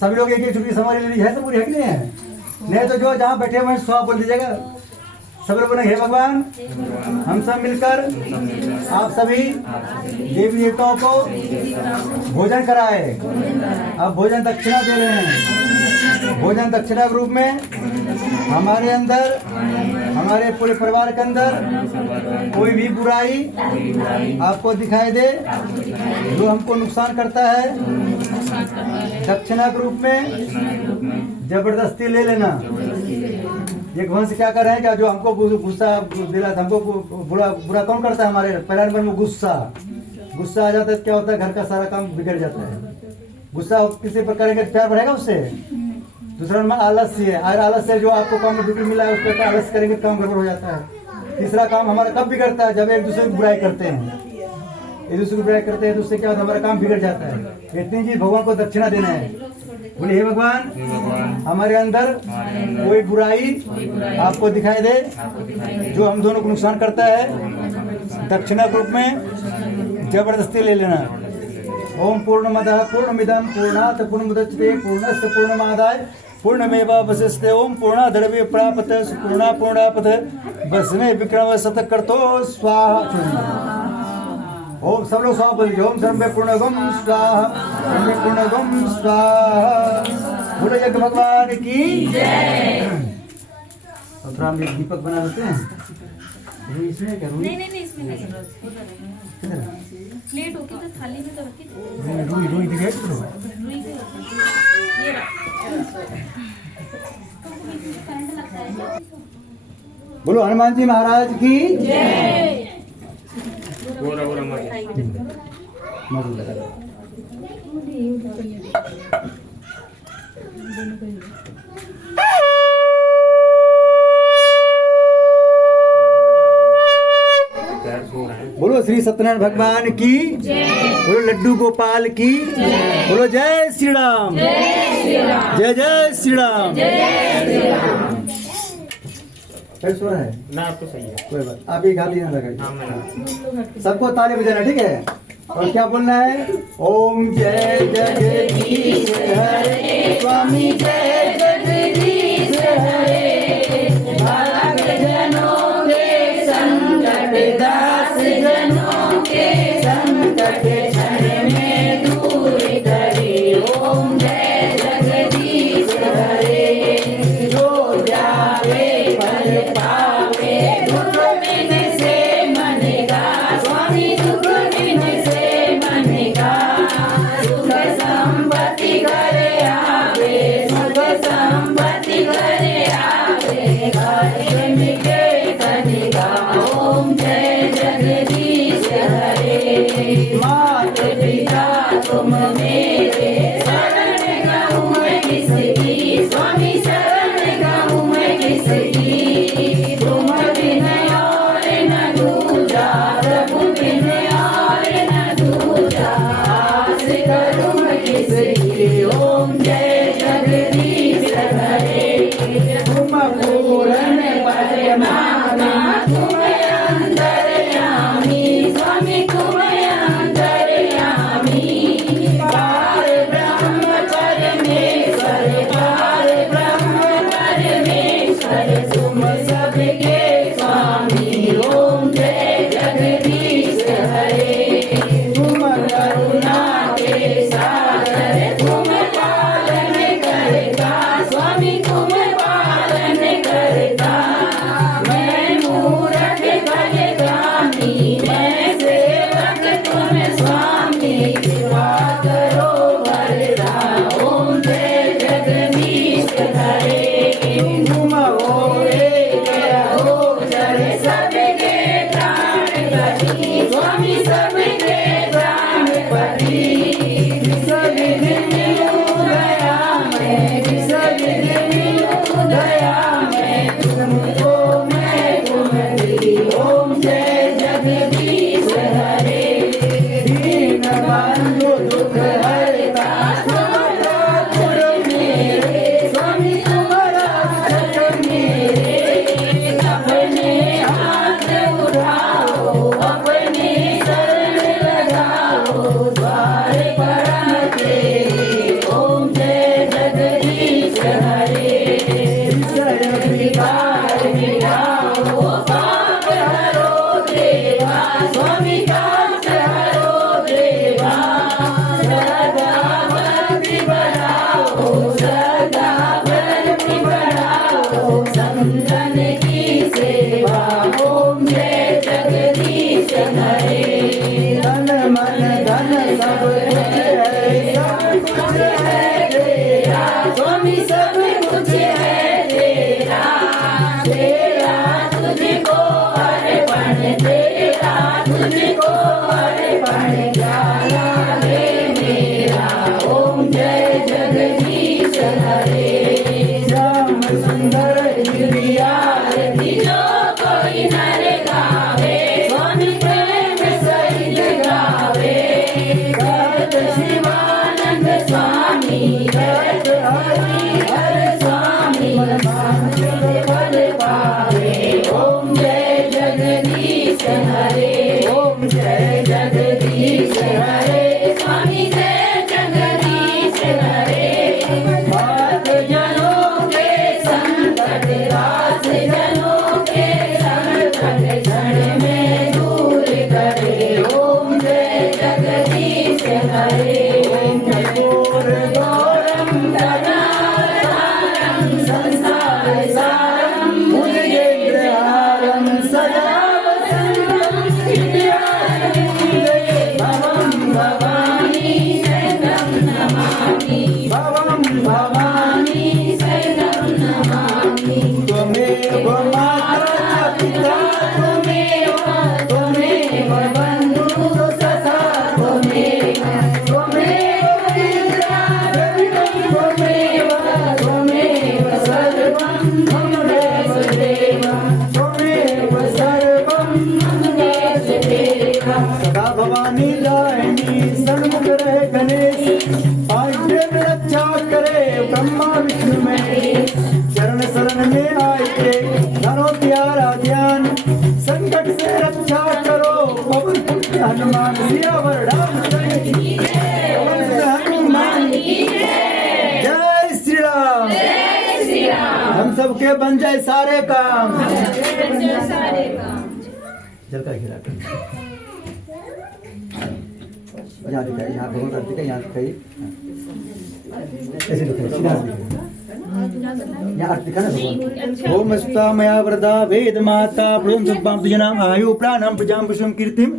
सभी लोग एक एक छुट्टी समझ लेनी है, सब पूरी है कि नहीं है? नहीं तो जो जहाँ बैठे हुए सो बोल दीजिएगा। सब लोग बोले हे भगवान, हम सब मिलकर आप सभी देवी देवताओं को भोजन कराए। अब भोजन दक्षिणा दे रहे हैं। भोजन दक्षिणा के रूप में हमारे अंदर, हमारे पूरे परिवार के अंदर कोई भी बुराई आपको दिखाई दे जो हमको नुकसान करता है, दक्षिणा के रूप में जबरदस्ती ले लेना। ये भगवान से क्या कर रहे हैं, क्या जो हमको गुस्सा दिला, हमको बुरा बुरा कौन करता है, हमारे परिवार में गुस्सा आ जाता है, क्या होता है घर का सारा काम बिगड़ जाता है। गुस्सा किसी पर करेंगे प्यार बढ़ेगा उससे। दूसरा नंबर आलस्य है, और आलस्य जो आपको काम में ड्यूटी मिला है उस पर आलस्य करेंगे काम गड़बड़ हो जाता है। तीसरा काम हमारा कब बिगड़ता है, जब एक दूसरे की बुराई करते हैं, एक दूसरे की बुराई करते हैं तो उससे क्या होता है, हमारा काम बिगड़ जाता है। इतनी चीज भगवान को दक्षिणा देना है। बोले हे भगवान, हमारे अंदर कोई बुराई आपको दिखाई दे जो हम दोनों को नुकसान करता है, दक्षिणा के रूप में जबरदस्ती ले लेना। ओम पूर्णमदः पूर्णमिदं पूर्णात् पूर्णमुदच्यते पूर्णस्य पूर्णमादाय पूर्णमेवावशिष्यते। ओम पूर्णाद्रव्य प्राप्त पूर्णा पूर्णापथ भस्मे विक्रम शतक्रतो स्वाहा। ओम सब लोग स्वाहा बोलिए। ओम सर्वे पूर्णगम स्वाहा, सर्वे पूर्णगम स्वाहा। बोलो यज्ञ भगवान की जय। और थोड़ा हम एक दीपक बना लेते हैं। रुई इसमें क्या, रुई नहीं इसमें नहीं, किधर है? प्लेट होती तो थाली में तो रखी थी। रुई दिखाई दे रहा रुई की होती है। ये तुमको बीच में करंट लगता है। बोलो हनुमान जी महाराज की जय। गोरा गोरा मत मधु लगा दो। बोलो श्री सत्यनारायण भगवान की बोलो लड्डू गोपाल की बोलो जय श्री राम, जय जय श्री राम। फिर सो रहा है ना, आपको सही है, कोई बात, आप ही गाली ना लगाइए। सबको ताली बजाना, ठीक है। और क्या बोलना है, ओम जय जगदीश हरे स्वामी, जय जगदीश हरे। भक्त जनों के संकट, दास जनों के संकट क्षण में दूर करे। ओम जय जगदीश हरे। जो जावे पर पावे, दुख बिन से मनेगा स्वामी, दुख बिन से मनेगा। सुख संपत्ति घरे आवे, सुख संपत्ति घरे आवे, घर मिटे कनेगा। ओम जय जगदीश हरे। मात पिता तुम मेरे, शरण गाऊं मैं किसकी स्वामी, शरण गाऊं मैं किसकी। तुम बिन और न दूजा, प्रभु बिन और न दूजा, आस करूं मैं किसकी। ओम जय जगदीश हरे। तुम पूर्ण परमात्मा, तुम अंतर्यामी स्वामी, तुम अंतर्यामी। पार ब्रह्म परमेश्वर, पार ब्रह्म परमेश्वर, तुम सबके स्वामी। ओम जय जगदीश हरे। तुम करुणा के दया में तुमको मैं तुम्हारी। ओम जय जगदीश हरे। दीन बंधु दुख हरता ठाकुर मेरे। स्वामी तुम्हारा भक्त मेरे। अपने हाथ उठाओ अपने शरण लगाओ द्वार परम तेरे। ओम जय जगदीश हरे। विषय विकार मिटाओ पाप हरो देवा। स्वामी कांच हरो देवा। सदा भक्ति बढ़ाओ सदा भक्ति बढ़ाओ संतन की सेवा। ओम जय जगदीश हरे। तन मन धन सब कुछ है सब कुछ है तेरा। स्वामी सब कुछ है तेरा। तेरा तुझको अर्पण तेरा तुझको अर्पण प्यारा है मेरा। ओम जय जगदीश हरे। श्याम सुंदर गिरियारती जो कोई नर गावे। स्वामी प्रेम सहित गावे। भक्त शिवानंद स्वामी भक्त हरिहर स्वामी मांगे फल पावे। ओम जय जगदीश हरे। ओम जय जगदीश हरे। स्वामी जय जगदीश हरे। भक्त जनों के संकट दास जनों के संकट क्षण में दूर करे। ओम जय जगदीश हरे। कपूर गौरम करुणाधारम संसार सारम भुजगेन्द्रहारम सदा वसंतम हृदयारविंदे। भवं भवानी शरणं नमामि। भवं भवानी शरणं नमामि। त्वमेव माता पिता त्वमेव त्वमेव बन्धुः सखा त्वमेव त्वमेव विद्या द्रविणं त्वमेव त्वमेव सर्वं मम देव त्वमेव सर्वं मम देव। सदा भवानी दायिनी सन्मुख रहे गणेश। आज्ञा में रक्षा करे ब्रह्मा विष्णु में। चरण शरण में आए के धरो प्यारा ध्यान। संकट से रक्षा करो पवन पुत्र हनुमान। सियावर रामचंद्र की जय। पवन हनुमान की जय। जय श्री राम। जय श्री राम। हम सबके बन जाए सारे काम। सारे काम। जल का घेरा कर यहाँ दिखाई यहाँ भगवान दिखाई यहाँ दिखाई ऐसे दिखाई सीधा दिखाई यहाँ दिखा ना भगवान। ओम अस्ता मया वरदा वेद माता प्रथम सुपाम तुझनाम आयु प्राणम प्रजाम विष्णु कीर्तिम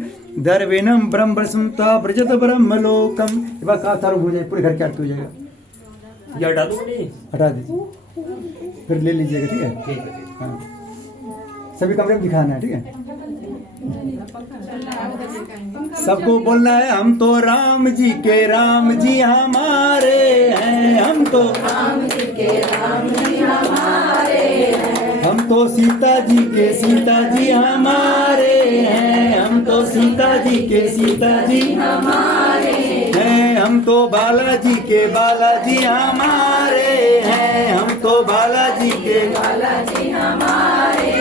दरवेनम ब्रह्म प्रसन्नता प्रजत ब्रह्म लोकम। ये बात कहा तारू हो जाए पूरे घर की आरती हो जाएगा। ये हटा दो नहीं। हटा दीजिए फिर ले लीजिएगा ठीक है। ठीक है। हाँ सभी कमरे में दिखाना है ठीक है। सबको बोलना है हम तो राम जी के राम जी हमारे हैं। हम तो राम जी के राम जी हमारे हैं। हम तो सीता जी के सीता जी हमारे हैं। हम तो सीता जी के सीता जी हमारे हैं। हम तो बालाजी के बालाजी हमारे हैं। हम तो बालाजी के बालाजी हमारे।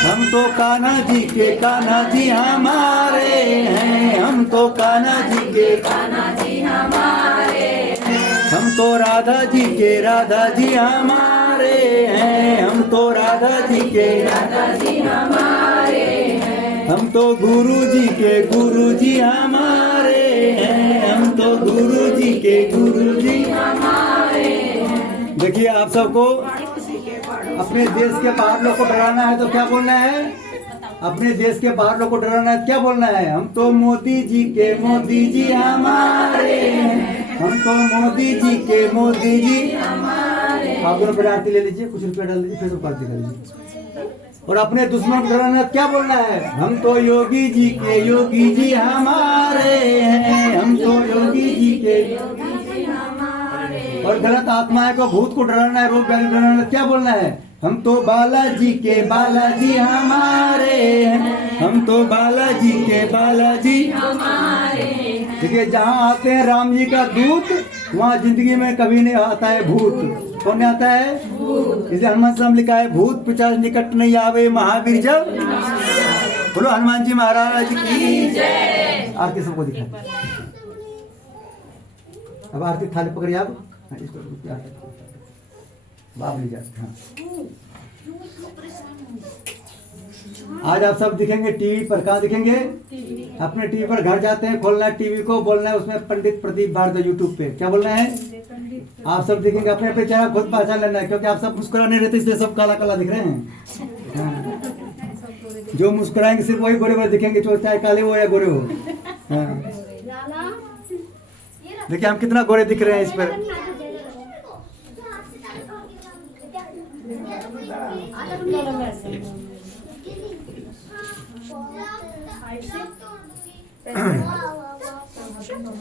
हम तो कान्हा जी के कान्हा जी हमारे हैं। हम तो कान्हा जी के कान्हा जी हमारे हैं। हम तो राधा जी के राधा जी हमारे हैं। हम तो राधा जी के राधा जी हमारे हैं। हम तो गुरु जी के गुरु जी हमारे हैं। हम तो गुरु जी के गुरु जी हमारे हैं। देखिए आप सबको अपने देश के बाहर लोग को डराना है तो क्या बोलना है। अपने देश के बाहर लोग को डराना है क्या बोलना है। हम तो मोदी जी के मोदी जी हमारे हैं। हम तो मोदी जी के मोदी जी हमारे। आप दोनों पे आरती ले लीजिए कुछ रुपया डाल दीजिए फेसबुक आरती कर लीजिए। और अपने दुश्मन को डराना है क्या बोलना है। हम तो योगी जी के योगी जी हमारे हैं। हम तो योगी जी के योगी जी हमारे। और गलत आत्माएं को, भूत को डराना है, रोग व्याधि डराना है, क्या बोलना है? हम तो बालाजी के बालाजी हमारे हैं, हम तो बालाजी के बालाजी हमारे। देखिए जहाँ आते हैं राम जी का दूत, वहाँ जिंदगी में कभी नहीं आता है भूत। कौन आता है? इसलिए हनुमान साहब लिखा है, भूत पिशाच निकट नहीं आवे महावीर जब। बोलो हनुमान जी महाराज की जय। आरती सबको दिखा। अब आरती थाली पकड़िए आप। हाँ, इसको बाप ले जाते। हाँ, आज आप सब दिखेंगे टीवी पर। कहाँ दिखेंगे? अपने टीवी पर। घर जाते हैं, खोलना है टीवी को, बोलना है उसमें पंडित प्रदीप भारद्वाज यूट्यूब पे। क्या बोलना है? आप सब दिखेंगे, अपने पे चेहरा खुद पहचान लेना है, क्योंकि आप सब मुस्कुराने रहते इसलिए सब काला काला दिख रहे हैं। हाँ। जो मुस्कुराएंगे सिर्फ वही गोरे गोरे दिखेंगे, चाहे काले हो या गोरे हो। हाँ। देखिए हम कितना गोरे दिख रहे हैं इस पर।